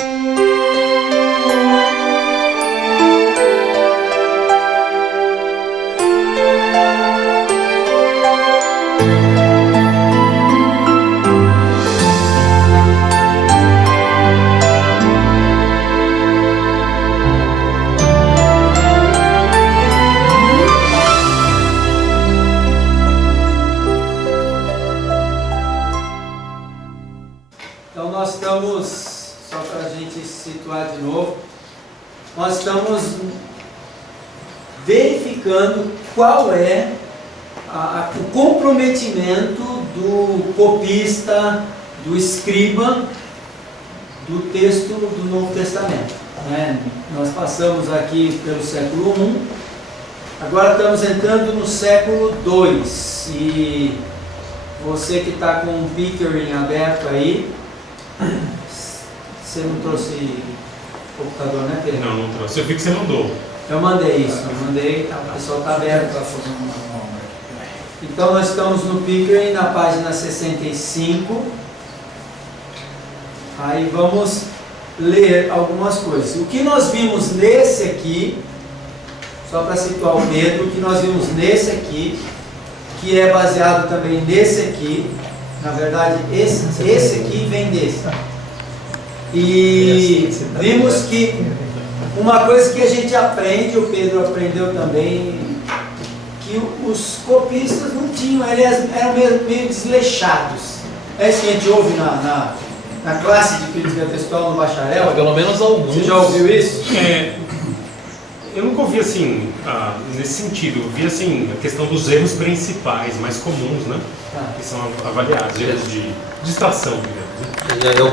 Então nós estamos, só para a gente se situar de novo, nós estamos verificando qual é o comprometimento do copista, do escriba, do texto do Novo Testamento, né? Nós passamos aqui pelo século I, agora estamos entrando no século II, e você que está com o Pickering aberto aí, você não trouxe computador, né, Pedro? Não, não trouxe. Eu vi que você mandou. Eu mandei isso, o pessoal está aberto. Então nós estamos no Pickering, na página 65. Aí vamos ler algumas coisas. O que nós vimos nesse aqui, só para situar o Pedro, o que nós vimos nesse aqui, que é baseado também nesse aqui, na verdade esse aqui vem desse. E vimos que uma coisa que a gente aprende, o Pedro aprendeu também, que os copistas não tinham, eles eram meio desleixados. É isso que a gente ouve na classe de crítica textual no bacharel. Pelo menos alguns. Você já ouviu isso? Eu nunca ouvi assim, nesse sentido. Eu vi assim, a questão dos erros principais, mais comuns, né? Que são avaliados, erros de distração, digamos,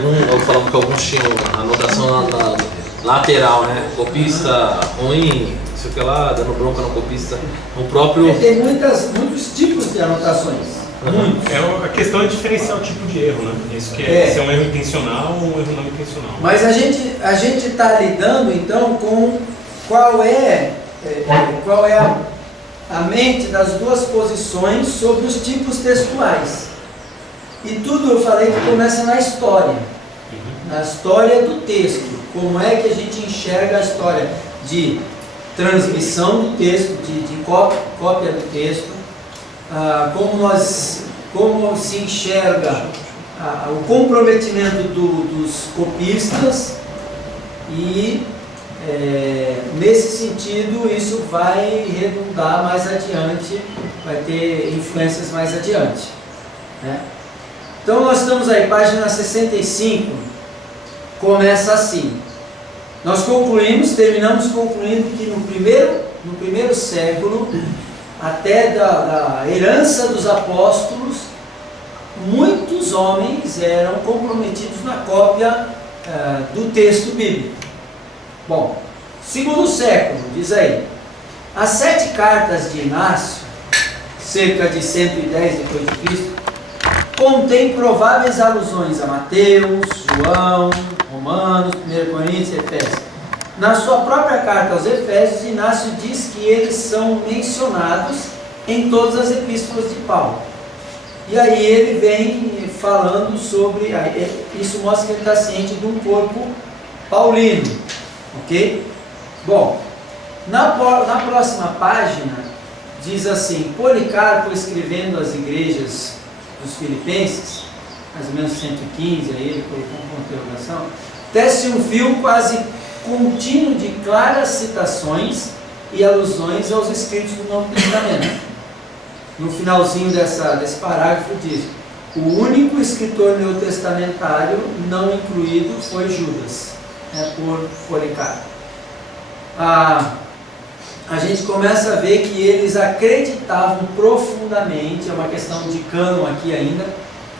né? Eu falava que alguns tinham a anotação na lateral, né? Copista ruim, não sei o que lá, dando bronca no copista. No próprio. Tem muitos tipos de anotações. A questão é diferenciar o tipo de erro, né? Isso que é, se é um erro intencional ou um erro não intencional. Mas a gente está lidando então com qual é a mente das duas posições sobre os tipos textuais. E tudo eu falei que começa na história do texto. Como é que a gente enxerga a história de transmissão do texto, de cópia do texto, como se enxerga o comprometimento dos copistas e nesse sentido isso vai redundar mais adiante, vai ter influências mais adiante, né? Então nós estamos aí, página 65, começa assim. Nós terminamos concluindo que no primeiro século, até da herança dos apóstolos, muitos homens eram comprometidos na cópia do texto bíblico. Bom, segundo século, diz aí, as 7 cartas de Inácio, cerca de 110 depois de Cristo, contém prováveis alusões a Mateus, João, Romanos, 1 Coríntios e Efésios. Na sua própria carta aos Efésios, Inácio diz que eles são mencionados em todas as epístolas de Paulo. E aí ele vem falando sobre, isso mostra que ele está ciente de um corpo paulino, ok? Bom, na próxima página, diz assim, Policarpo escrevendo às igrejas dos Filipenses, mais ou menos 115, aí ele colocou uma interrogação, tece um fio quase contínuo de claras citações e alusões aos escritos do Novo Testamento. No finalzinho desse parágrafo diz, o único escritor neotestamentário não incluído foi Judas, por Policarpo. A gente começa a ver que eles acreditavam profundamente, é uma questão de cânon aqui ainda,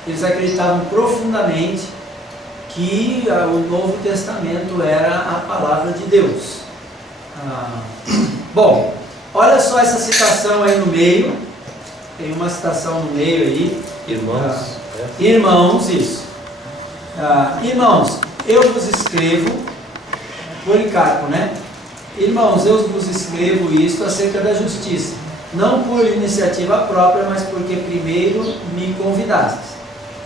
eles acreditavam profundamente que o Novo Testamento era a palavra de Deus. Bom, olha só essa citação aí no meio, tem uma citação no meio aí. Irmãos. Irmãos, isso. Irmãos, eu vos escrevo, Policarpo, né? Irmãos, eu vos escrevo isto acerca da justiça, não por iniciativa própria, mas porque primeiro me convidastes.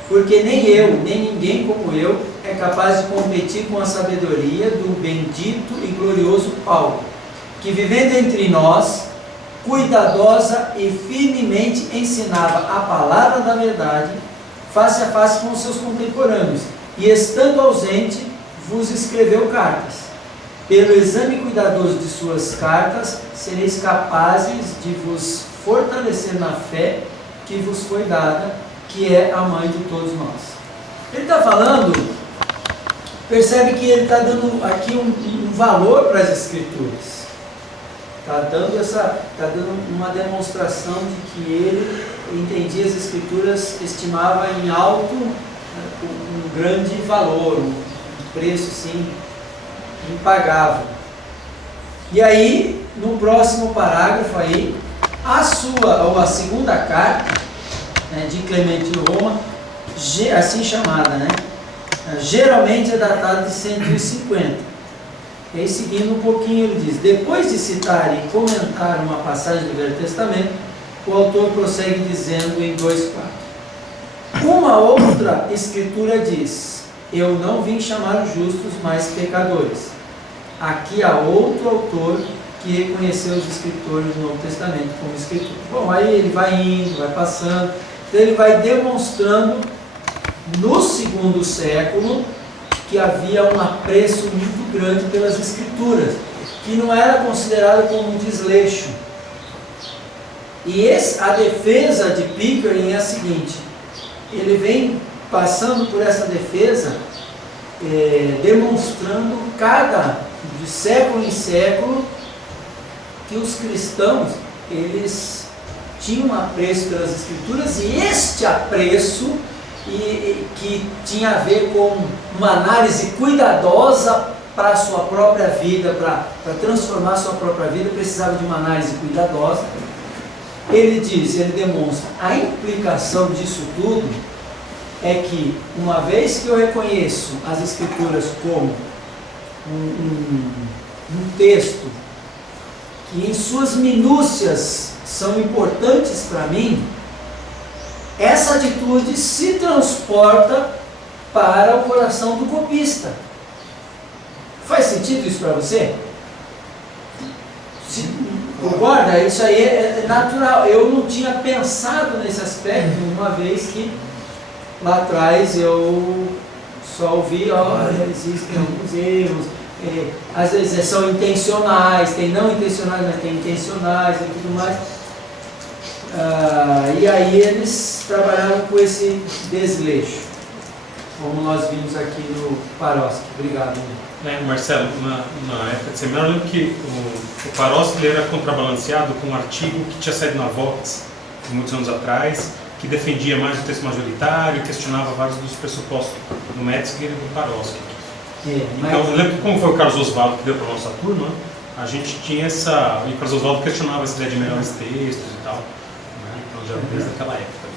porque nem eu, nem ninguém como eu é capaz de competir com a sabedoria do bendito e glorioso Paulo, que vivendo entre nós, cuidadosa e firmemente ensinava a palavra da verdade, face a face com os seus contemporâneos, e estando ausente, vos escreveu cartas. Pelo exame cuidadoso de suas cartas, sereis capazes de vos fortalecer na fé que vos foi dada, que é a mãe de todos nós. Ele está falando, percebe que ele está dando aqui um valor para as Escrituras. Está dando uma demonstração de que ele entendia as Escrituras, estimava em alto um grande valor, um preço assim, impagável. E aí, no próximo parágrafo aí, a segunda carta, né, de Clemente de Roma, assim chamada, né, geralmente é datada de 150. E aí, seguindo um pouquinho, ele diz: depois de citar e comentar uma passagem do Velho Testamento, o autor prossegue dizendo em 2:4: uma outra escritura diz: eu não vim chamar os justos, mas pecadores. Aqui há outro autor que reconheceu os escritores do Novo Testamento como escritores. Bom, aí ele vai indo, vai passando, então ele vai demonstrando no segundo século que havia um apreço muito grande pelas Escrituras, que não era considerado como um desleixo. E a defesa de Pickering é a seguinte: ele vem passando por essa defesa, demonstrando de século em século, que os cristãos, eles tinham um apreço pelas Escrituras, e este apreço, que tinha a ver com uma análise cuidadosa para a sua própria vida, para transformar a sua própria vida, precisava de uma análise cuidadosa. Ele demonstra a implicação disso tudo, é que uma vez que eu reconheço as Escrituras como um texto que em suas minúcias são importantes para mim, essa atitude se transporta para o coração do copista. Faz sentido isso para você? Concorda? Isso aí é natural. Eu não tinha pensado nesse aspecto, uma vez que lá atrás eu só ouvi: existem alguns erros, às vezes são intencionais, tem não intencionais, mas tem intencionais e tudo mais. E aí eles trabalharam com esse desleixo, como nós vimos aqui no Paroski. Obrigado. Marcelo, na época de seminário, eu lembro que o Paroski era contrabalanceado com um artigo que tinha saído na Vox, muitos anos atrás, que defendia mais o texto majoritário, questionava vários dos pressupostos do Metzger e do Paroski. Então, eu lembro que, como foi o Carlos Oswaldo que deu para a nossa turma, a gente tinha essa... E o Carlos Oswaldo questionava essa ideia de melhores textos e tal, né? Então, já desde aquela época.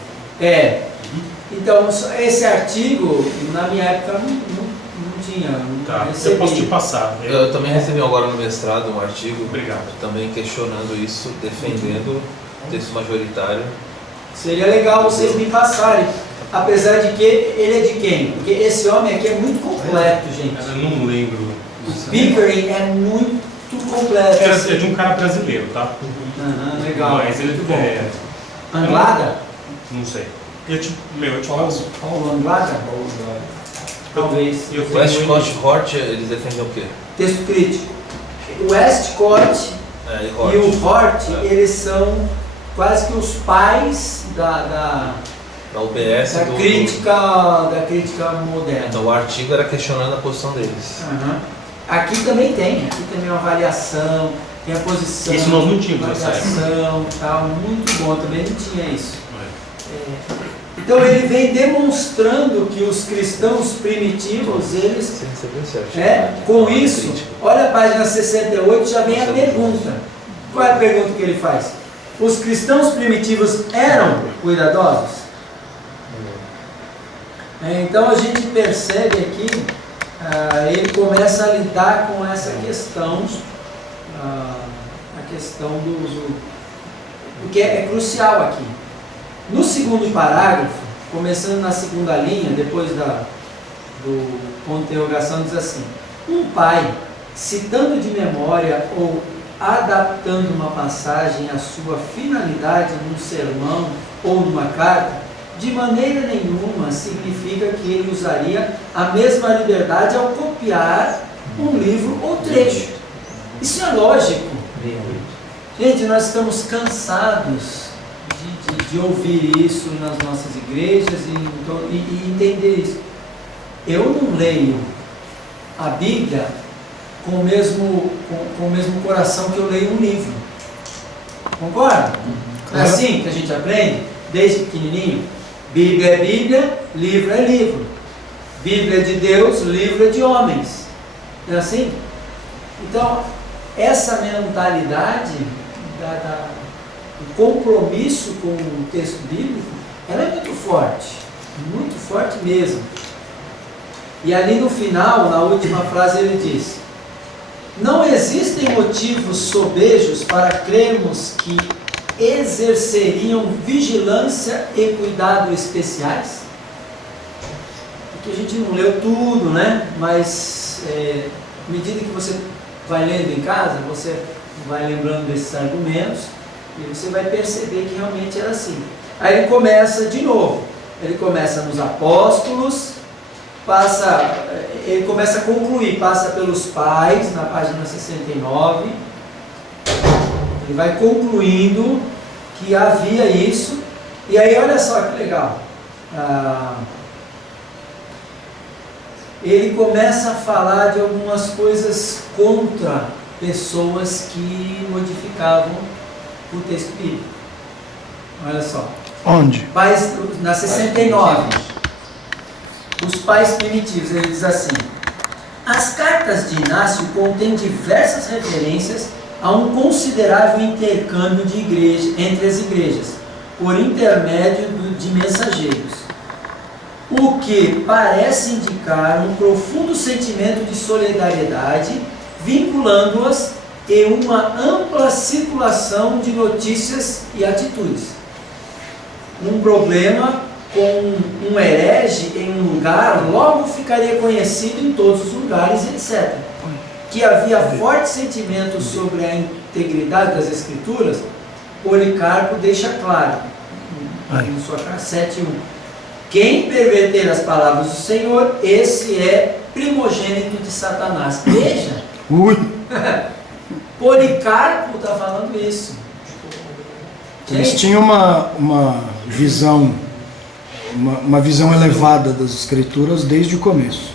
Então, esse artigo, na minha época, não tinha. Eu posso te passar. Eu também recebi agora no mestrado um artigo. Obrigado. Também questionando isso, defendendo o texto majoritário. Seria legal vocês me passarem. Apesar de que ele é de quem? Porque esse homem aqui é muito completo, gente. Eu não lembro. O Pickering é muito completo. É de um cara brasileiro, tá? Legal. Mas ele muito bom. Anglada? Não sei. Eu te passo. Paulo Anglada? Talvez. Westcott e Hort, eles defendem o quê? Texto crítico. O Westcott e o Hort, eles são quase que os pais da UBS, da crítica moderna. Então o artigo era questionando a posição deles. Aqui também tem uma avaliação, tem a posição. Isso nós não tínhamos, avaliação, tal, muito bom, também não tinha isso. Então ele vem demonstrando que os cristãos primitivos, eles... com isso, olha a página 68, já vem a pergunta. Qual é a pergunta que ele faz? Os cristãos primitivos eram cuidadosos? Então a gente percebe aqui, ele começa a lidar com essa questão, a questão do que é crucial aqui. No segundo parágrafo, começando na segunda linha, depois do ponto de interrogação, diz assim: um pai, citando de memória ou adaptando uma passagem à sua finalidade num sermão ou numa carta, de maneira nenhuma significa que ele usaria a mesma liberdade ao copiar um livro ou trecho. Isso é lógico. Gente, nós estamos cansados de ouvir isso nas nossas igrejas e entender isso. Eu não leio a Bíblia com o mesmo coração que eu leio um livro. Concorda? Não é assim que a gente aprende desde pequenininho? Bíblia é Bíblia, livro é livro. Bíblia é de Deus, livro é de homens. Não é assim? Então, essa mentalidade do compromisso com o texto bíblico, ela é muito forte mesmo. E ali no final, na última frase, ele diz: não existem motivos sobejos para crermos que exerceriam vigilância e cuidado especiais? Porque a gente não leu tudo, né? Mas à medida que você vai lendo em casa, você vai lembrando desses argumentos e você vai perceber que realmente era assim. Aí ele começa de novo, ele começa nos apóstolos, ele começa a concluir, passa pelos pais, na página 69, ele vai concluindo que havia isso, e aí olha só que legal, ele começa a falar de algumas coisas contra pessoas que modificavam o texto bíblico. Olha só. Onde? Pais, na 69, os pais primitivos, ele diz assim: as cartas de Inácio contêm diversas referências a um considerável intercâmbio de igreja, entre as igrejas, por intermédio de mensageiros, o que parece indicar um profundo sentimento de solidariedade, vinculando-as em uma ampla circulação de notícias e atitudes. Um problema com um herege em um lugar logo ficaria conhecido em todos os lugares, etc. Que havia forte sentimento sobre a integridade das Escrituras, Policarpo deixa claro, em sua carta 7:1. Quem perverter as palavras do Senhor, esse é primogênito de Satanás. Veja, Policarpo está falando isso. Eles tinham uma visão elevada das Escrituras desde o começo.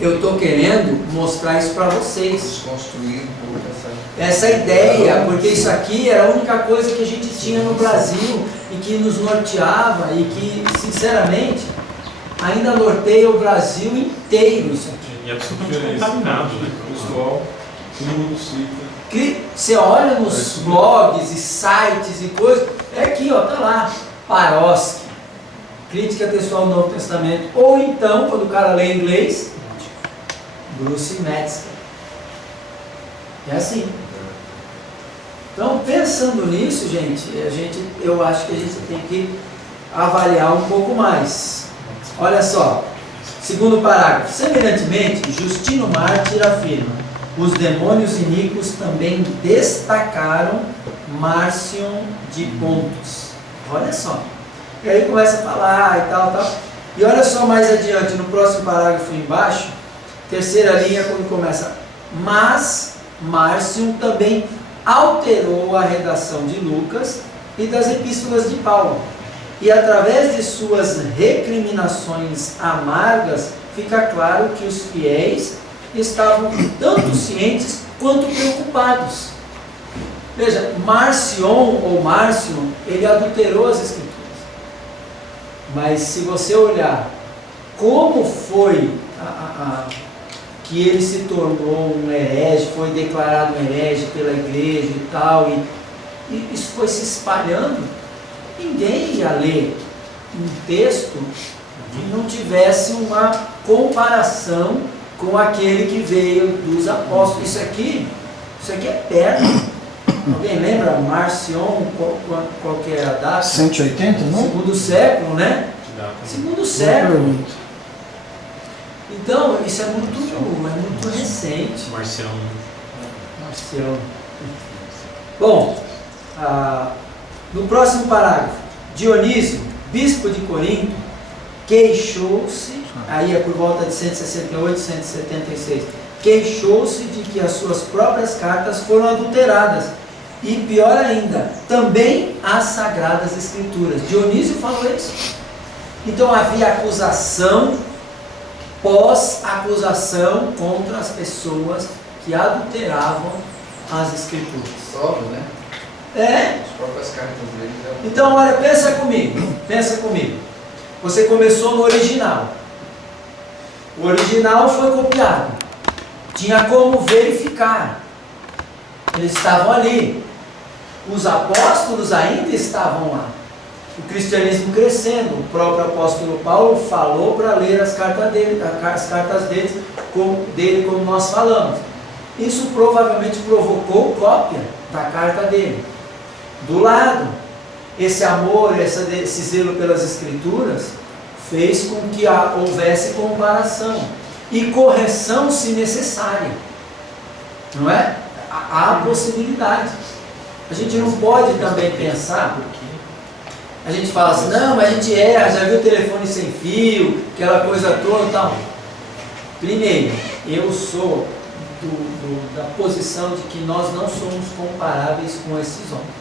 Eu estou querendo mostrar isso para vocês. Desconstruir Essa ideia, porque isso aqui era a única coisa que a gente tinha no Brasil e que nos norteava e que, sinceramente, ainda norteia o Brasil inteiro isso aqui. E absolutamente contaminado, né? pessoal, tudo cita. Que você olha nos blogs e sites e coisas, é aqui, ó, tá lá, Paroski, crítica textual do Novo Testamento, ou então, quando o cara lê inglês, Bruce Metzger. É assim. Então, pensando nisso, eu acho que a gente tem que avaliar um pouco mais. Olha só, segundo parágrafo. Semelhantemente, Justino Mártir afirma: os demônios iníquos também destacaram Márcion de Pontus. Olha só. E aí começa a falar e tal. E olha só mais adiante, no próximo parágrafo embaixo, terceira linha, quando começa: mas Márcio também alterou a redação de Lucas e das epístolas de Paulo, e através de suas recriminações amargas fica claro que os fiéis estavam tanto cientes quanto preocupados. Veja, Marcion ou Márcio, ele adulterou as Escrituras, mas se você olhar como foi que ele se tornou um herege, foi declarado um herege pela igreja e tal, e isso foi se espalhando, ninguém ia ler um texto que não tivesse uma comparação com aquele que veio dos apóstolos. Isso aqui é perna. Alguém lembra? Marcion, qual que é a data? 180, não? Segundo século, né? Dá. Segundo Boa século. pergunta. Então, isso é muito recente. Marcião. Marcião. Bom, no próximo parágrafo, Dionísio, bispo de Corinto, queixou-se, aí é por volta de 168, 176, queixou-se de que as suas próprias cartas foram adulteradas. E pior ainda, também as Sagradas Escrituras. Dionísio falou isso. Então havia acusação, pós-acusação contra as pessoas que adulteravam as Escrituras. Solo, né? É. As próprias cartas deles. Então, olha, pensa comigo. Você começou no original. O original foi copiado. Tinha como verificar. Eles estavam ali. Os apóstolos ainda estavam lá. O cristianismo crescendo. O próprio apóstolo Paulo falou para ler as cartas dele, como nós falamos. Isso provavelmente provocou cópia da carta dele. Do lado, esse amor, esse zelo pelas Escrituras fez com que houvesse comparação e correção se necessária. Não é? Há possibilidade. A gente não pode também pensar, a gente fala assim, não, mas a gente erra, já viu o telefone sem fio, aquela coisa toda e tal. Primeiro, eu sou da posição de que nós não somos comparáveis com esses homens.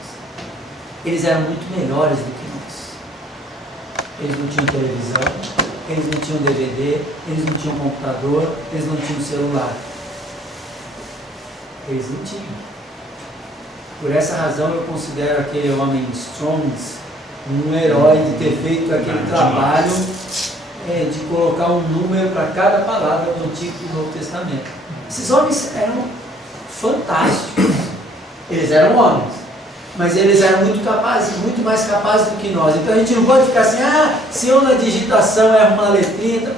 Eles eram muito melhores do que nós. Eles não tinham televisão, eles não tinham DVD, eles não tinham computador, eles não tinham celular. Eles não tinham. Por essa razão eu considero aquele homem Strongs um herói de ter feito aquele trabalho de colocar um número para cada palavra do Antigo e do Novo Testamento. Esses homens eram fantásticos. Eles eram homens, mas eles eram muito mais capazes do que nós. Então a gente não pode ficar assim, se eu na digitação erro uma letrinha.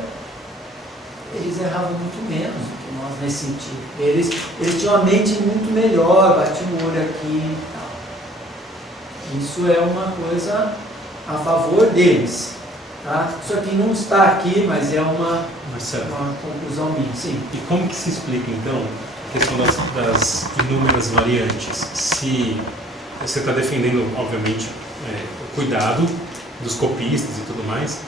Eles erravam muito menos do que nós nesse sentido. Eles tinham uma mente muito melhor, batiam o olho aqui e tal. Isso é uma coisa a favor deles. Tá? Isso aqui não está aqui, mas é uma conclusão minha. Sim. E como que se explica, então, a questão das inúmeras variantes? Se você está defendendo, obviamente, o cuidado dos copistas e tudo mais,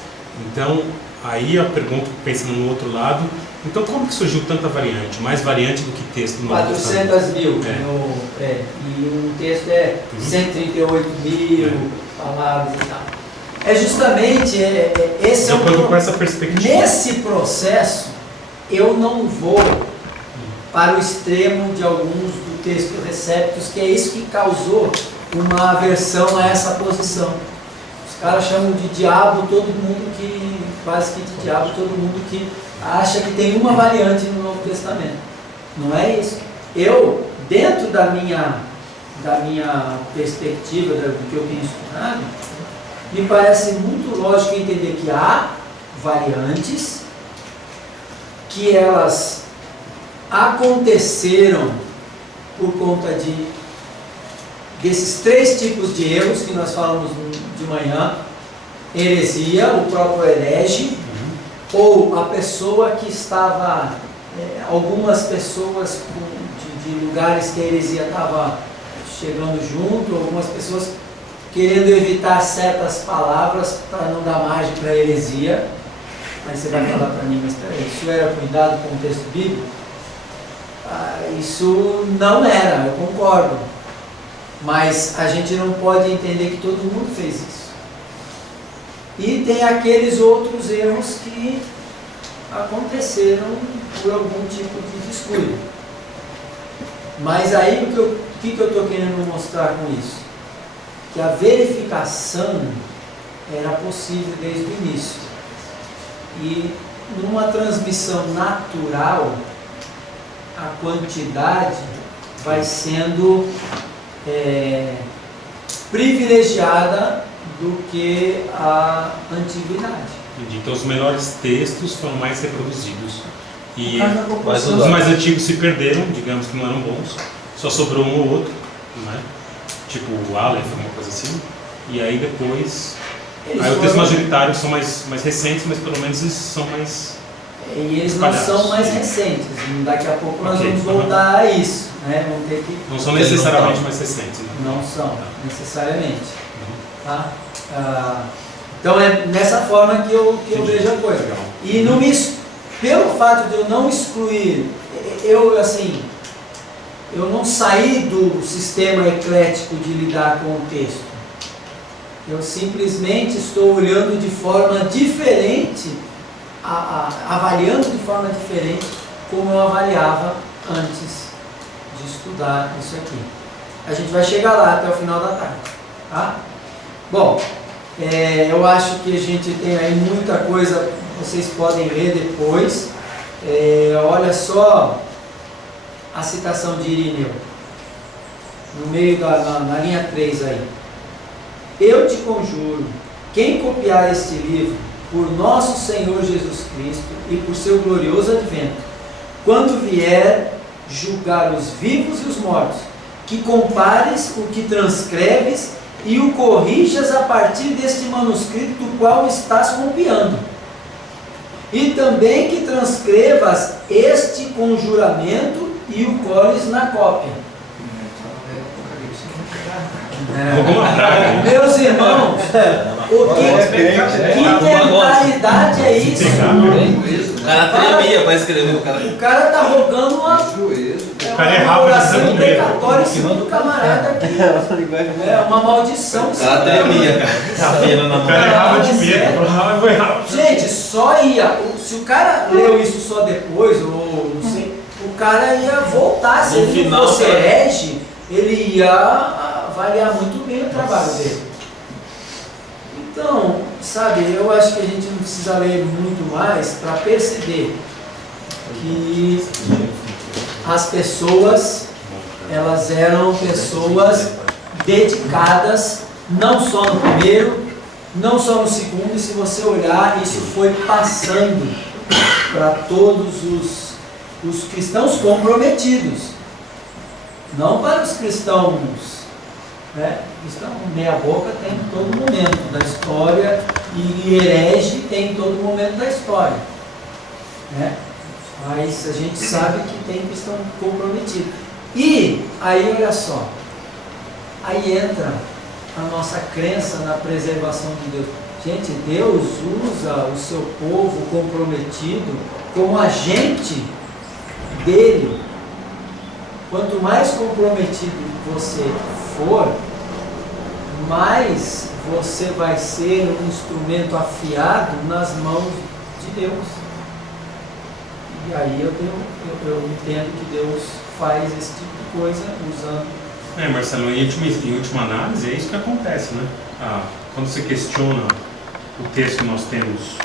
então, aí eu pergunto, pensando no outro lado, então como que surgiu tanta variante? Mais variante do que texto no Novo Testamento? 400 mil. E um texto é 138 mil palavras e tal. É justamente esse com essa perspectiva. Nesse processo, eu não vou para o extremo de alguns do texto receptos, que é isso que causou uma aversão a essa posição. Os caras chamam de diabo todo mundo quase que de diabo todo mundo que acha que tem uma variante no Novo Testamento. Não é isso. Eu, dentro da minha perspectiva, do que eu tenho estudado, me parece muito lógico entender que há variantes, que elas aconteceram por conta desses três tipos de erros que nós falamos de manhã: heresia, o próprio herege, ou a pessoa que estava, algumas pessoas de lugares que a heresia estava chegando junto, algumas pessoas querendo evitar certas palavras para não dar margem para a heresia. Aí você vai falar para mim, mas peraí, isso era cuidado com o texto bíblico? Isso não era, eu concordo. Mas a gente não pode entender que todo mundo fez isso. E tem aqueles outros erros que aconteceram por algum tipo de descuido. Mas aí o que eu estou querendo mostrar com isso? Que a verificação era possível desde o início. E numa transmissão natural, a quantidade vai sendo privilegiada do que a antiguidade. Então os melhores textos foram mais reproduzidos. E Mas os mais antigos se perderam, digamos que não eram bons, só sobrou um ou outro. né? Tipo o Aleph, uma coisa assim. E aí depois... Eles Aí o texto foram- majoritário são mais recentes, mas pelo menos eles são mais... E eles não espalhados. são mais recentes. Daqui a pouco nós Ok, vamos voltar a isso, né? Vamos ter que... Não são Eles não necessariamente tão. mais recentes, né? Não são, necessariamente. Tá? Então é nessa forma que eu Entendi. vejo a coisa. Legal. E não pelo fato de eu não excluir, eu não saí do sistema eclético de lidar com o texto. Eu simplesmente estou olhando de forma diferente, avaliando de forma diferente como eu avaliava antes de estudar isso aqui. A gente vai chegar lá até o final da tarde. Tá? Bom, eu acho que a gente tem aí muita coisa, vocês podem ler depois. Olha só a citação de Irineu, no meio na linha 3 aí. Eu te conjuro, quem copiar este livro, por nosso Senhor Jesus Cristo e por seu glorioso advento, quando vier julgar os vivos e os mortos, que compares o que transcreves e o corrijas a partir deste manuscrito do qual estás copiando. E também que transcrevas este conjuramento e o coles na cópia. Alguma praga. Meus irmãos, que mentalidade é isso? O cara tremia para escrever o cara. O cara está rogando uma cara errava de oração tanto medo. precatória em cima do camarada aqui. É uma maldição. O cara tremia, cara. Cabelo na O mão. cara errava de medo, falava, eu vou errar. Gente, só ia. Se o cara leu isso só depois, ou não sei, o cara ia voltar. Se No ele não final, fosse cara. herege, ele ia avaliar muito bem o trabalho dele. Então, sabe, eu acho que a gente não precisa ler muito mais para perceber que as pessoas, elas eram pessoas dedicadas, não só no primeiro, não só no segundo, e se você olhar, isso foi passando para todos os cristãos comprometidos, não para os cristãos, né? Cristão meia boca tem em todo momento da história, e herege tem em todo momento da história, né? Mas a gente sabe que tem cristão comprometido. E aí olha só, aí entra a nossa crença na preservação de Deus. Gente, Deus usa o seu povo comprometido como agente dele. Quanto mais comprometido você for, mais você vai ser um instrumento afiado nas mãos de Deus. E aí eu entendo que Deus faz esse tipo de coisa usando. Marcelo, em última análise, é isso que acontece, né? Quando você questiona o texto que nós temos,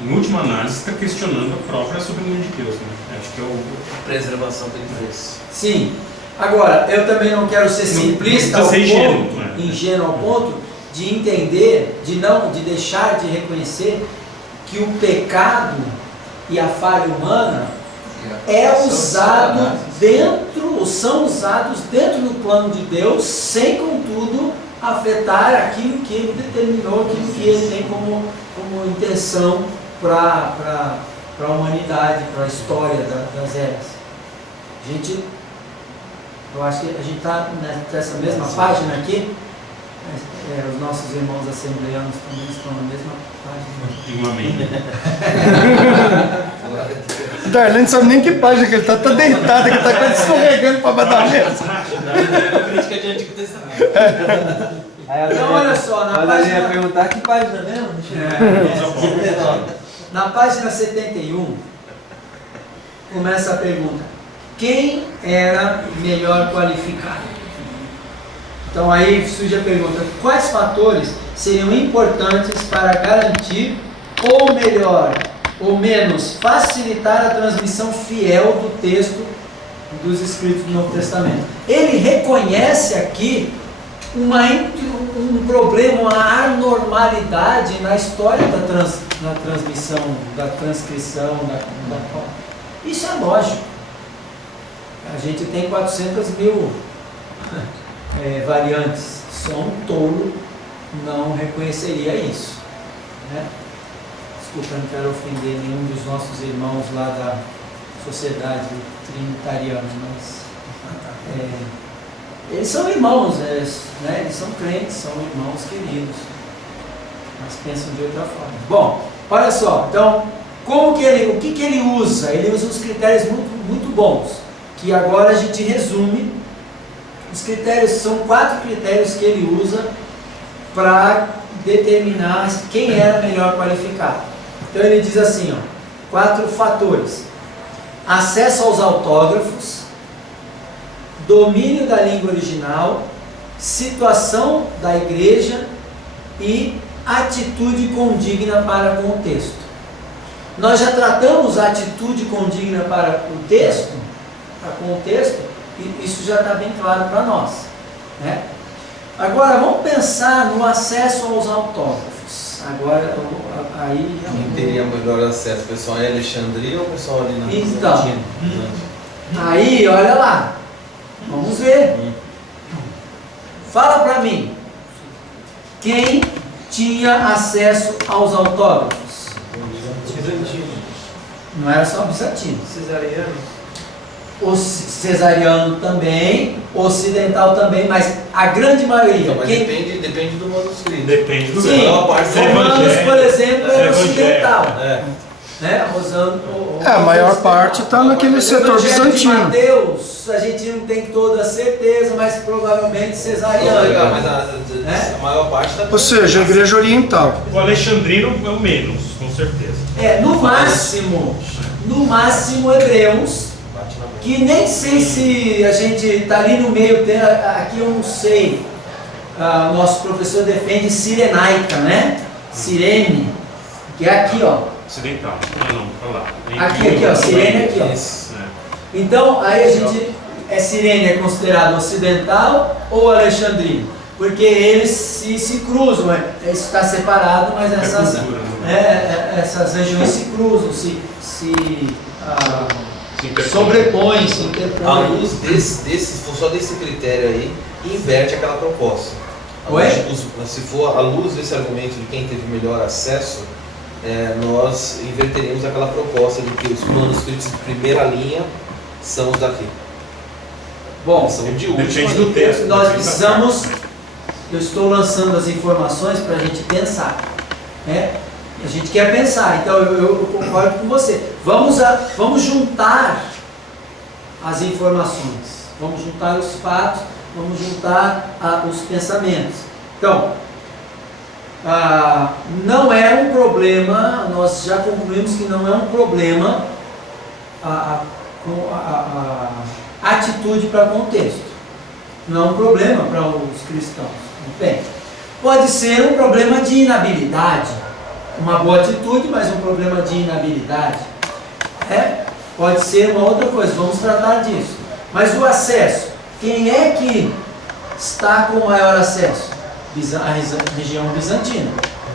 em última análise, você está questionando a própria soberania de Deus, né? Acho que é A preservação que ele fez. Sim. Agora, eu também não quero ser simplista não ao precisa ser ingênuo, ponto, né? ingênuo ao ponto de entender, de deixar de reconhecer que o pecado e a falha humana são usados dentro do plano de Deus, sem contudo afetar aquilo que ele determinou, aquilo que ele tem como intenção para a humanidade, para a história das eras. Eu acho que a gente está nessa mesma página aqui. Os nossos irmãos assembleanos também estão na mesma página. amém. Darlene não sabe nem que página que ele tá deitado, que tá quase escorregando pra baixo da mesa. Crítica de Antigo Testamento. Então, olha só, na Mas eu página. ia perguntar que página mesmo? Na página 71, começa a pergunta: quem era melhor qualificado? Então aí surge a pergunta: quais fatores seriam importantes para garantir, ou melhor, ou menos, facilitar a transmissão fiel do texto dos escritos do Novo Testamento? Ele reconhece aqui um problema, uma anormalidade na história da transmissão, da transcrição, Isso é lógico. A gente tem 400 mil variantes. Só um tolo não reconheceria isso, né? Desculpa, não quero ofender nenhum dos nossos irmãos lá da Sociedade Trinitariana, mas eles são irmãos, né? Eles são crentes, são irmãos queridos, mas pensam de outra forma. Bom, olha só, então, o que ele usa? Ele usa uns critérios muito, muito bons, que agora a gente resume. Os critérios são 4 critérios que ele usa para determinar quem era melhor qualificado. Então ele diz assim, 4 fatores: acesso aos autógrafos, domínio da língua original, situação da igreja e atitude condigna para com o texto. Nós já tratamos a atitude condigna para o texto, e isso já está bem claro para nós, né? Agora vamos pensar no acesso aos autógrafos. Agora aí Quem teria melhor acesso? O pessoal em Alexandria ou o pessoal ali na Então, Bizantina? aí olha lá, vamos ver. Fala para mim, quem tinha acesso aos autógrafos? Não era só bizantino. O cesariano também, ocidental também, mas a grande maioria. Então, mas depende do manuscrito. Depende do Sim, Romanos, por exemplo, é ocidental. Né? A maior parte está naquele setor Evangelho de bizantino. Mateus, a gente não tem toda a certeza, mas provavelmente cesariano. Legal, mas a maior parte está. Ou seja, a igreja oriental. O alexandrino é o menos, com certeza. No máximo hebreus, que nem sei se a gente está ali no meio, aqui eu não sei. Nosso professor defende sirenaica, né? Sirene, que é aqui, Ocidental. Não, olha lá. Aqui, Sirene aqui, Então, aí a gente, Sirene é considerado ocidental ou alexandrino? Porque eles se cruzam, isso está separado, mas essas regiões se cruzam, se sobrepõem, se interpõem. À luz se for só desse critério aí, inverte aquela proposta. Se for à luz desse argumento de quem teve melhor acesso, nós inverteríamos aquela proposta de que os manuscritos de primeira linha são os daqui. Bom, são de última. Depende do texto. Nós precisamos, eu estou lançando as informações para a gente pensar, né? A gente quer pensar, então eu concordo com você. Vamos juntar as informações, vamos juntar os fatos, vamos juntar os pensamentos. Então, não é um problema, nós já concluímos que não é um problema a atitude para contexto. Não é um problema para os cristãos. Bem, pode ser um problema de inabilidade. Uma boa atitude, mas um problema de inabilidade. Pode ser uma outra coisa, vamos tratar disso. Mas o acesso, quem é que está com maior acesso? A região bizantina.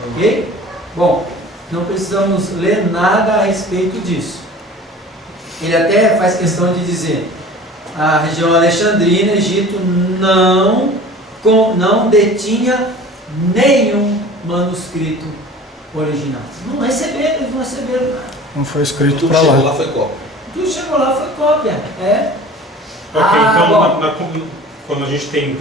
Ok? Bom, não precisamos ler nada a respeito disso. Ele até faz questão de dizer: a região alexandrina, Egito, não detinha nenhum manuscrito original. Eles não receberam nada. Não foi escrito Tudo para chegou lá. lá foi cópia. Tudo chegou lá, foi cópia. Ok, então bom. quando a gente tem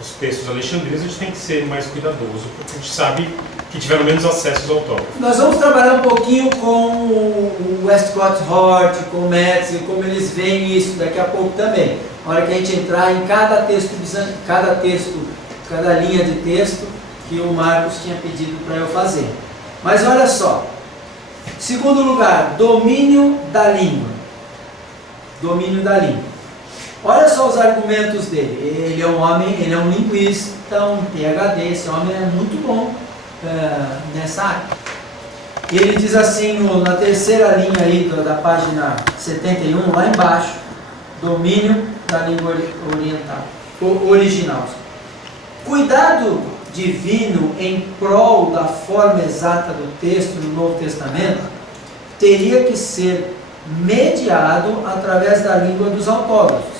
os textos alexandrinos, a gente tem que ser mais cuidadoso, porque a gente sabe que tiveram menos acesso aos autógrafos. Nós vamos trabalhar um pouquinho com o Westcott Hort, com o Metz, e como eles veem isso daqui a pouco também. Na hora que a gente entrar em cada linha de texto que o Marcos tinha pedido para eu fazer. Mas olha só, segundo lugar, domínio da língua. Domínio da língua. Olha só os argumentos dele. Ele é um homem, ele é um linguista, um PhD, esse homem é muito bom nessa área. Ele diz assim, na terceira linha aí da página 71, lá embaixo, domínio da língua original. Cuidado divino em prol da forma exata do texto no Novo Testamento teria que ser mediado através da língua dos autógrafos.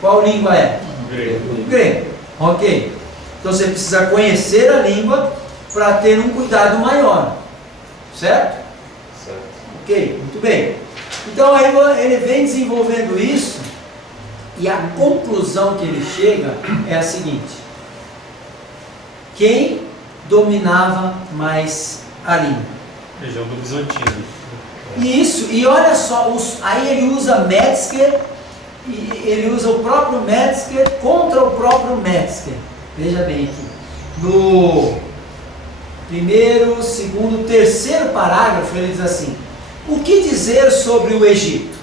Qual língua é? Grego. Grego. Ok? Então você precisa conhecer a língua para ter um cuidado maior. Certo? Certo. Ok, muito bem. Então aí ele vem desenvolvendo isso e a conclusão que ele chega é a seguinte: quem dominava mais a língua? Região do Bizantino. Isso, e olha só, aí ele usa Metzger, e ele usa o próprio Metzger contra o próprio Metzger. Veja bem aqui. No primeiro, segundo, terceiro parágrafo, ele diz assim: o que dizer sobre o Egito?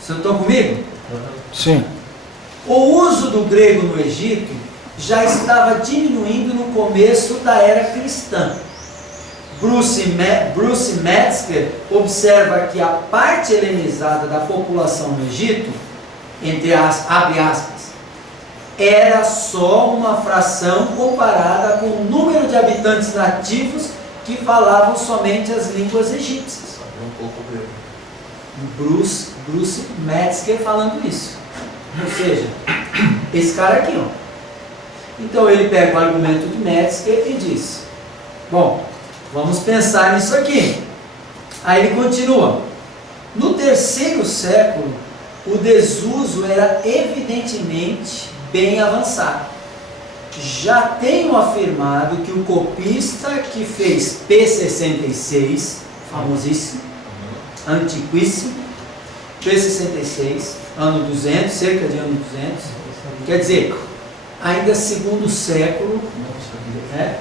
Vocês estão comigo? Sim. O uso do grego no Egito já estava diminuindo no começo da era cristã. Bruce Metzger observa que a parte helenizada da população no Egito, abre aspas, era só uma fração comparada com o número de habitantes nativos que falavam somente as línguas egípcias. Um pouco grego. Bruce Metzger falando isso. Ou seja, esse cara aqui, ó. Então ele pega o argumento de Metzger e diz: bom, vamos pensar nisso aqui. Aí ele continua: no terceiro século, o desuso era evidentemente bem avançado. Já tenho afirmado que o copista que fez P66, famosíssimo, antiquíssimo, P66, ano 200, cerca de ano 200, quer dizer, ainda segundo século, né?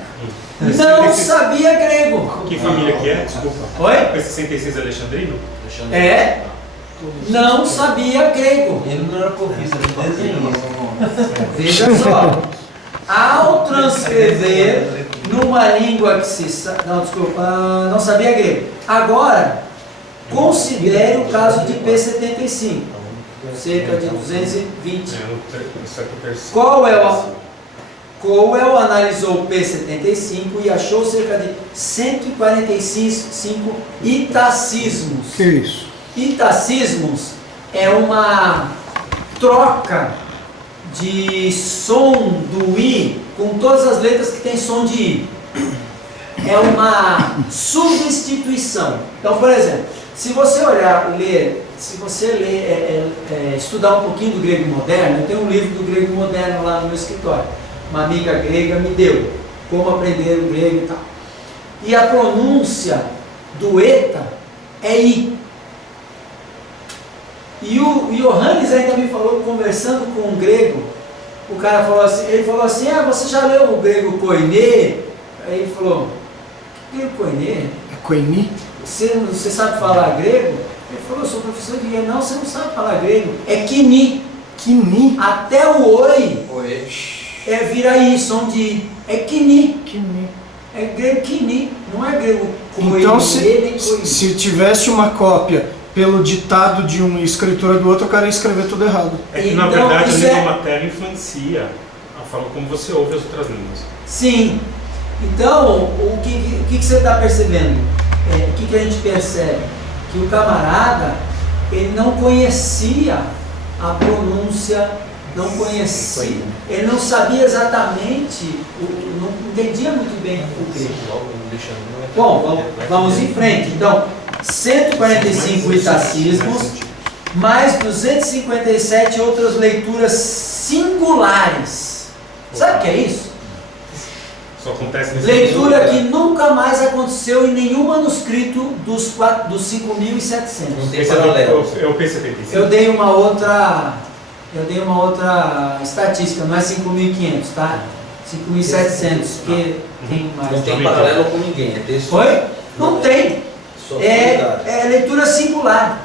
Não sabia grego. Que família que é? Desculpa. Oi? P66 Alexandrino? É, não sabia grego. Ele não era copista, ele desenhista. Veja só, ao transcrever numa língua que se... Não, desculpa, não sabia grego. Agora, considere o caso de P75, cerca de 220. Cowell analisou o P75 e achou cerca de 145 itacismos. Que isso? Itacismos é uma troca de som do I com todas as letras que tem som de I. É uma substituição. Então, por exemplo, se você estudar um pouquinho do grego moderno, eu tenho um livro do grego moderno lá no meu escritório. Uma amiga grega me deu, como aprender o grego e tal. E a pronúncia do eta é I. E o Johannes ainda me falou, conversando com um grego, o cara falou assim, ele falou assim: você já leu o grego koiné? Aí ele falou: grego koiné? É Koini? Você sabe falar grego? Ele falou: eu sou professor de grego. Não, você não sabe falar grego. É kini. Kini? Até o oi Oi. vira I, som de I. É kini. Kini. É grego kini, não é grego koiné, Então, nem koiné. se tivesse uma cópia pelo ditado de um e escritura do outro, o cara ia escrever tudo errado. É que, na Então, verdade, a isso língua é- materna influencia a forma como você ouve as outras línguas. Sim. Então, o que você está percebendo? O que a gente percebe? Que o camarada, ele não conhecia a pronúncia, não conhecia, ele não sabia exatamente, não entendia muito bem o grego. Bom, vamos em frente. Então, 145 itacismos, mais 257 outras leituras singulares. Sabe o que é isso? Só acontece nesse Leitura que nunca mais aconteceu em nenhum manuscrito dos 5.700. Não tem Esse paralelo. é o P75. Eu dei uma outra estatística, não é 5.500, tá? 5.700, que tem mais. Não tem paralelo com ninguém, é texto. Foi? Não tem. Só qualidade. É leitura singular.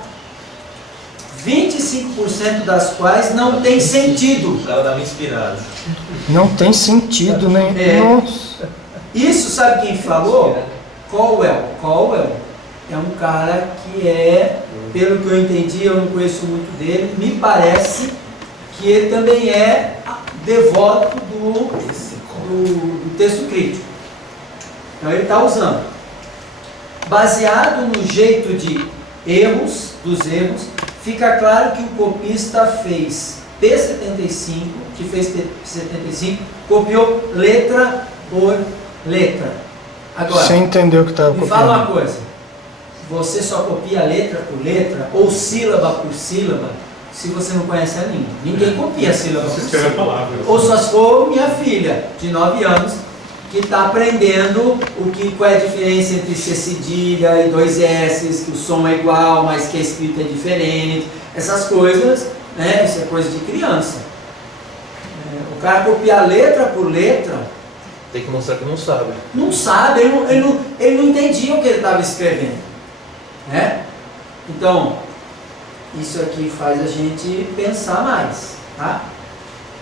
25% das quais não tem sentido. O cara dá uma inspirada. Não tem sentido, né? É. Nossa. Isso sabe quem falou? Cowell. Cowell é um cara que pelo que eu entendi, eu não conheço muito dele, me parece que ele também é devoto do texto crítico. Então ele está usando. Baseado no jeito dos erros, fica claro que o copista fez P75, que fez P75, copiou letra por letra. Agora, Sem entender o que estava me fala uma copiando. coisa, você só copia letra por letra, ou sílaba por sílaba, se você não conhece a língua. Ninguém copia sílaba Você por escreve a sílaba. palavra. Ou só se for minha filha, de 9 anos, que está aprendendo qual é a diferença entre C cedilha e 2 S, que o som é igual, mas que a escrita é diferente. Essas coisas, né? Isso é coisa de criança. O cara copiar letra por letra, Tem que mostrar que não sabe. não sabe, ele não entendia o que ele estava escrevendo. Né? Então, isso aqui faz a gente pensar mais. Tá?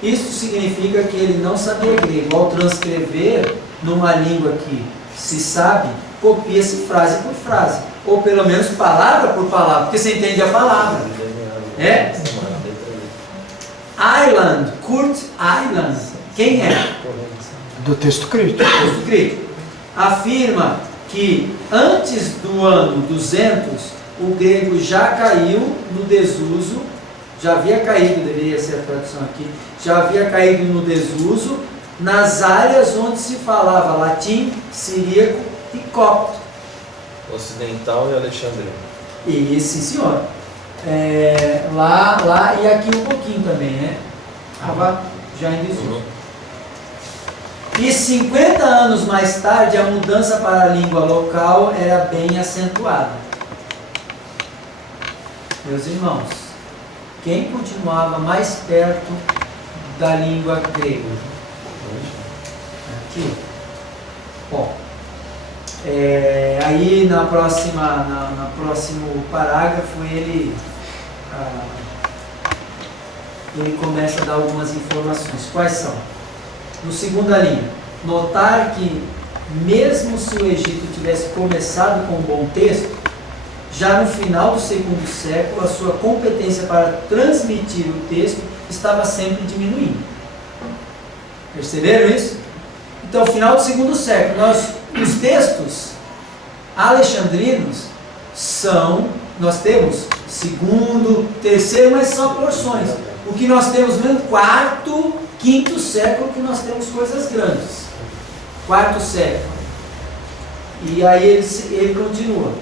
Isso significa que ele não sabia grego. Ao transcrever numa língua que se sabe, copia-se frase por frase. Ou pelo menos palavra por palavra, porque você entende a palavra. É? Island, Kurt Island, quem é? Do texto crítico. Texto crítico. Afirma que antes do ano 200, o grego já caiu no desuso, já havia caído, deveria ser a tradução aqui, já havia caído no desuso nas áreas onde se falava latim, siríaco e copto. Ocidental e Alexandrino. E sim, senhor. Lá e aqui um pouquinho também, né? Estava já em desuso. E 50 anos mais tarde, a mudança para a língua local era bem acentuada. Meus irmãos, quem continuava mais perto da língua grega? Aqui. Bom, aí no próximo parágrafo ele começa a dar algumas informações. Quais são? No segunda linha, notar que mesmo se o Egito tivesse começado com um bom texto, já no final do segundo século, a sua competência para transmitir o texto estava sempre diminuindo. Perceberam isso? Então, no final do segundo século, os textos alexandrinos nós temos segundo, terceiro, mas são porções. O que nós temos no quarto, quinto século, que nós temos coisas grandes. Quarto século. E aí ele continua.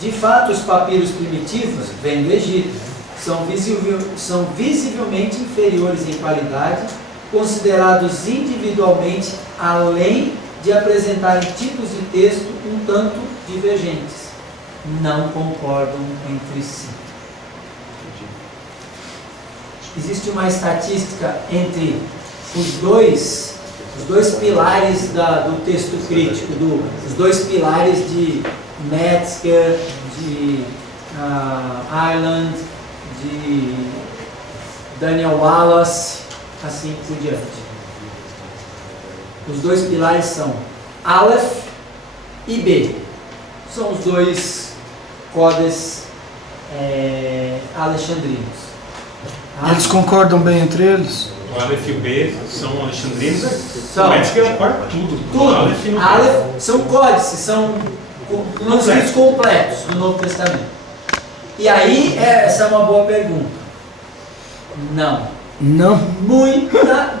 De fato, os papiros primitivos, vêm do Egito, são visivelmente inferiores em qualidade, considerados individualmente, além de apresentarem tipos de texto um tanto divergentes. Não concordam entre si. Existe uma estatística entre os dois pilares do texto crítico, os dois pilares de Metzger, de Ireland, de Daniel Wallace, assim por diante. Os dois pilares são Aleph e B. São os dois codes alexandrinos. Eles concordam bem entre eles? O Aleph e o B são alexandrinos. São. O Metzger é tudo. O Aleph e o B. Aleph são códices, são manuscritos completos do Novo Testamento. E aí, essa é uma boa pergunta. Não. Não. Muita.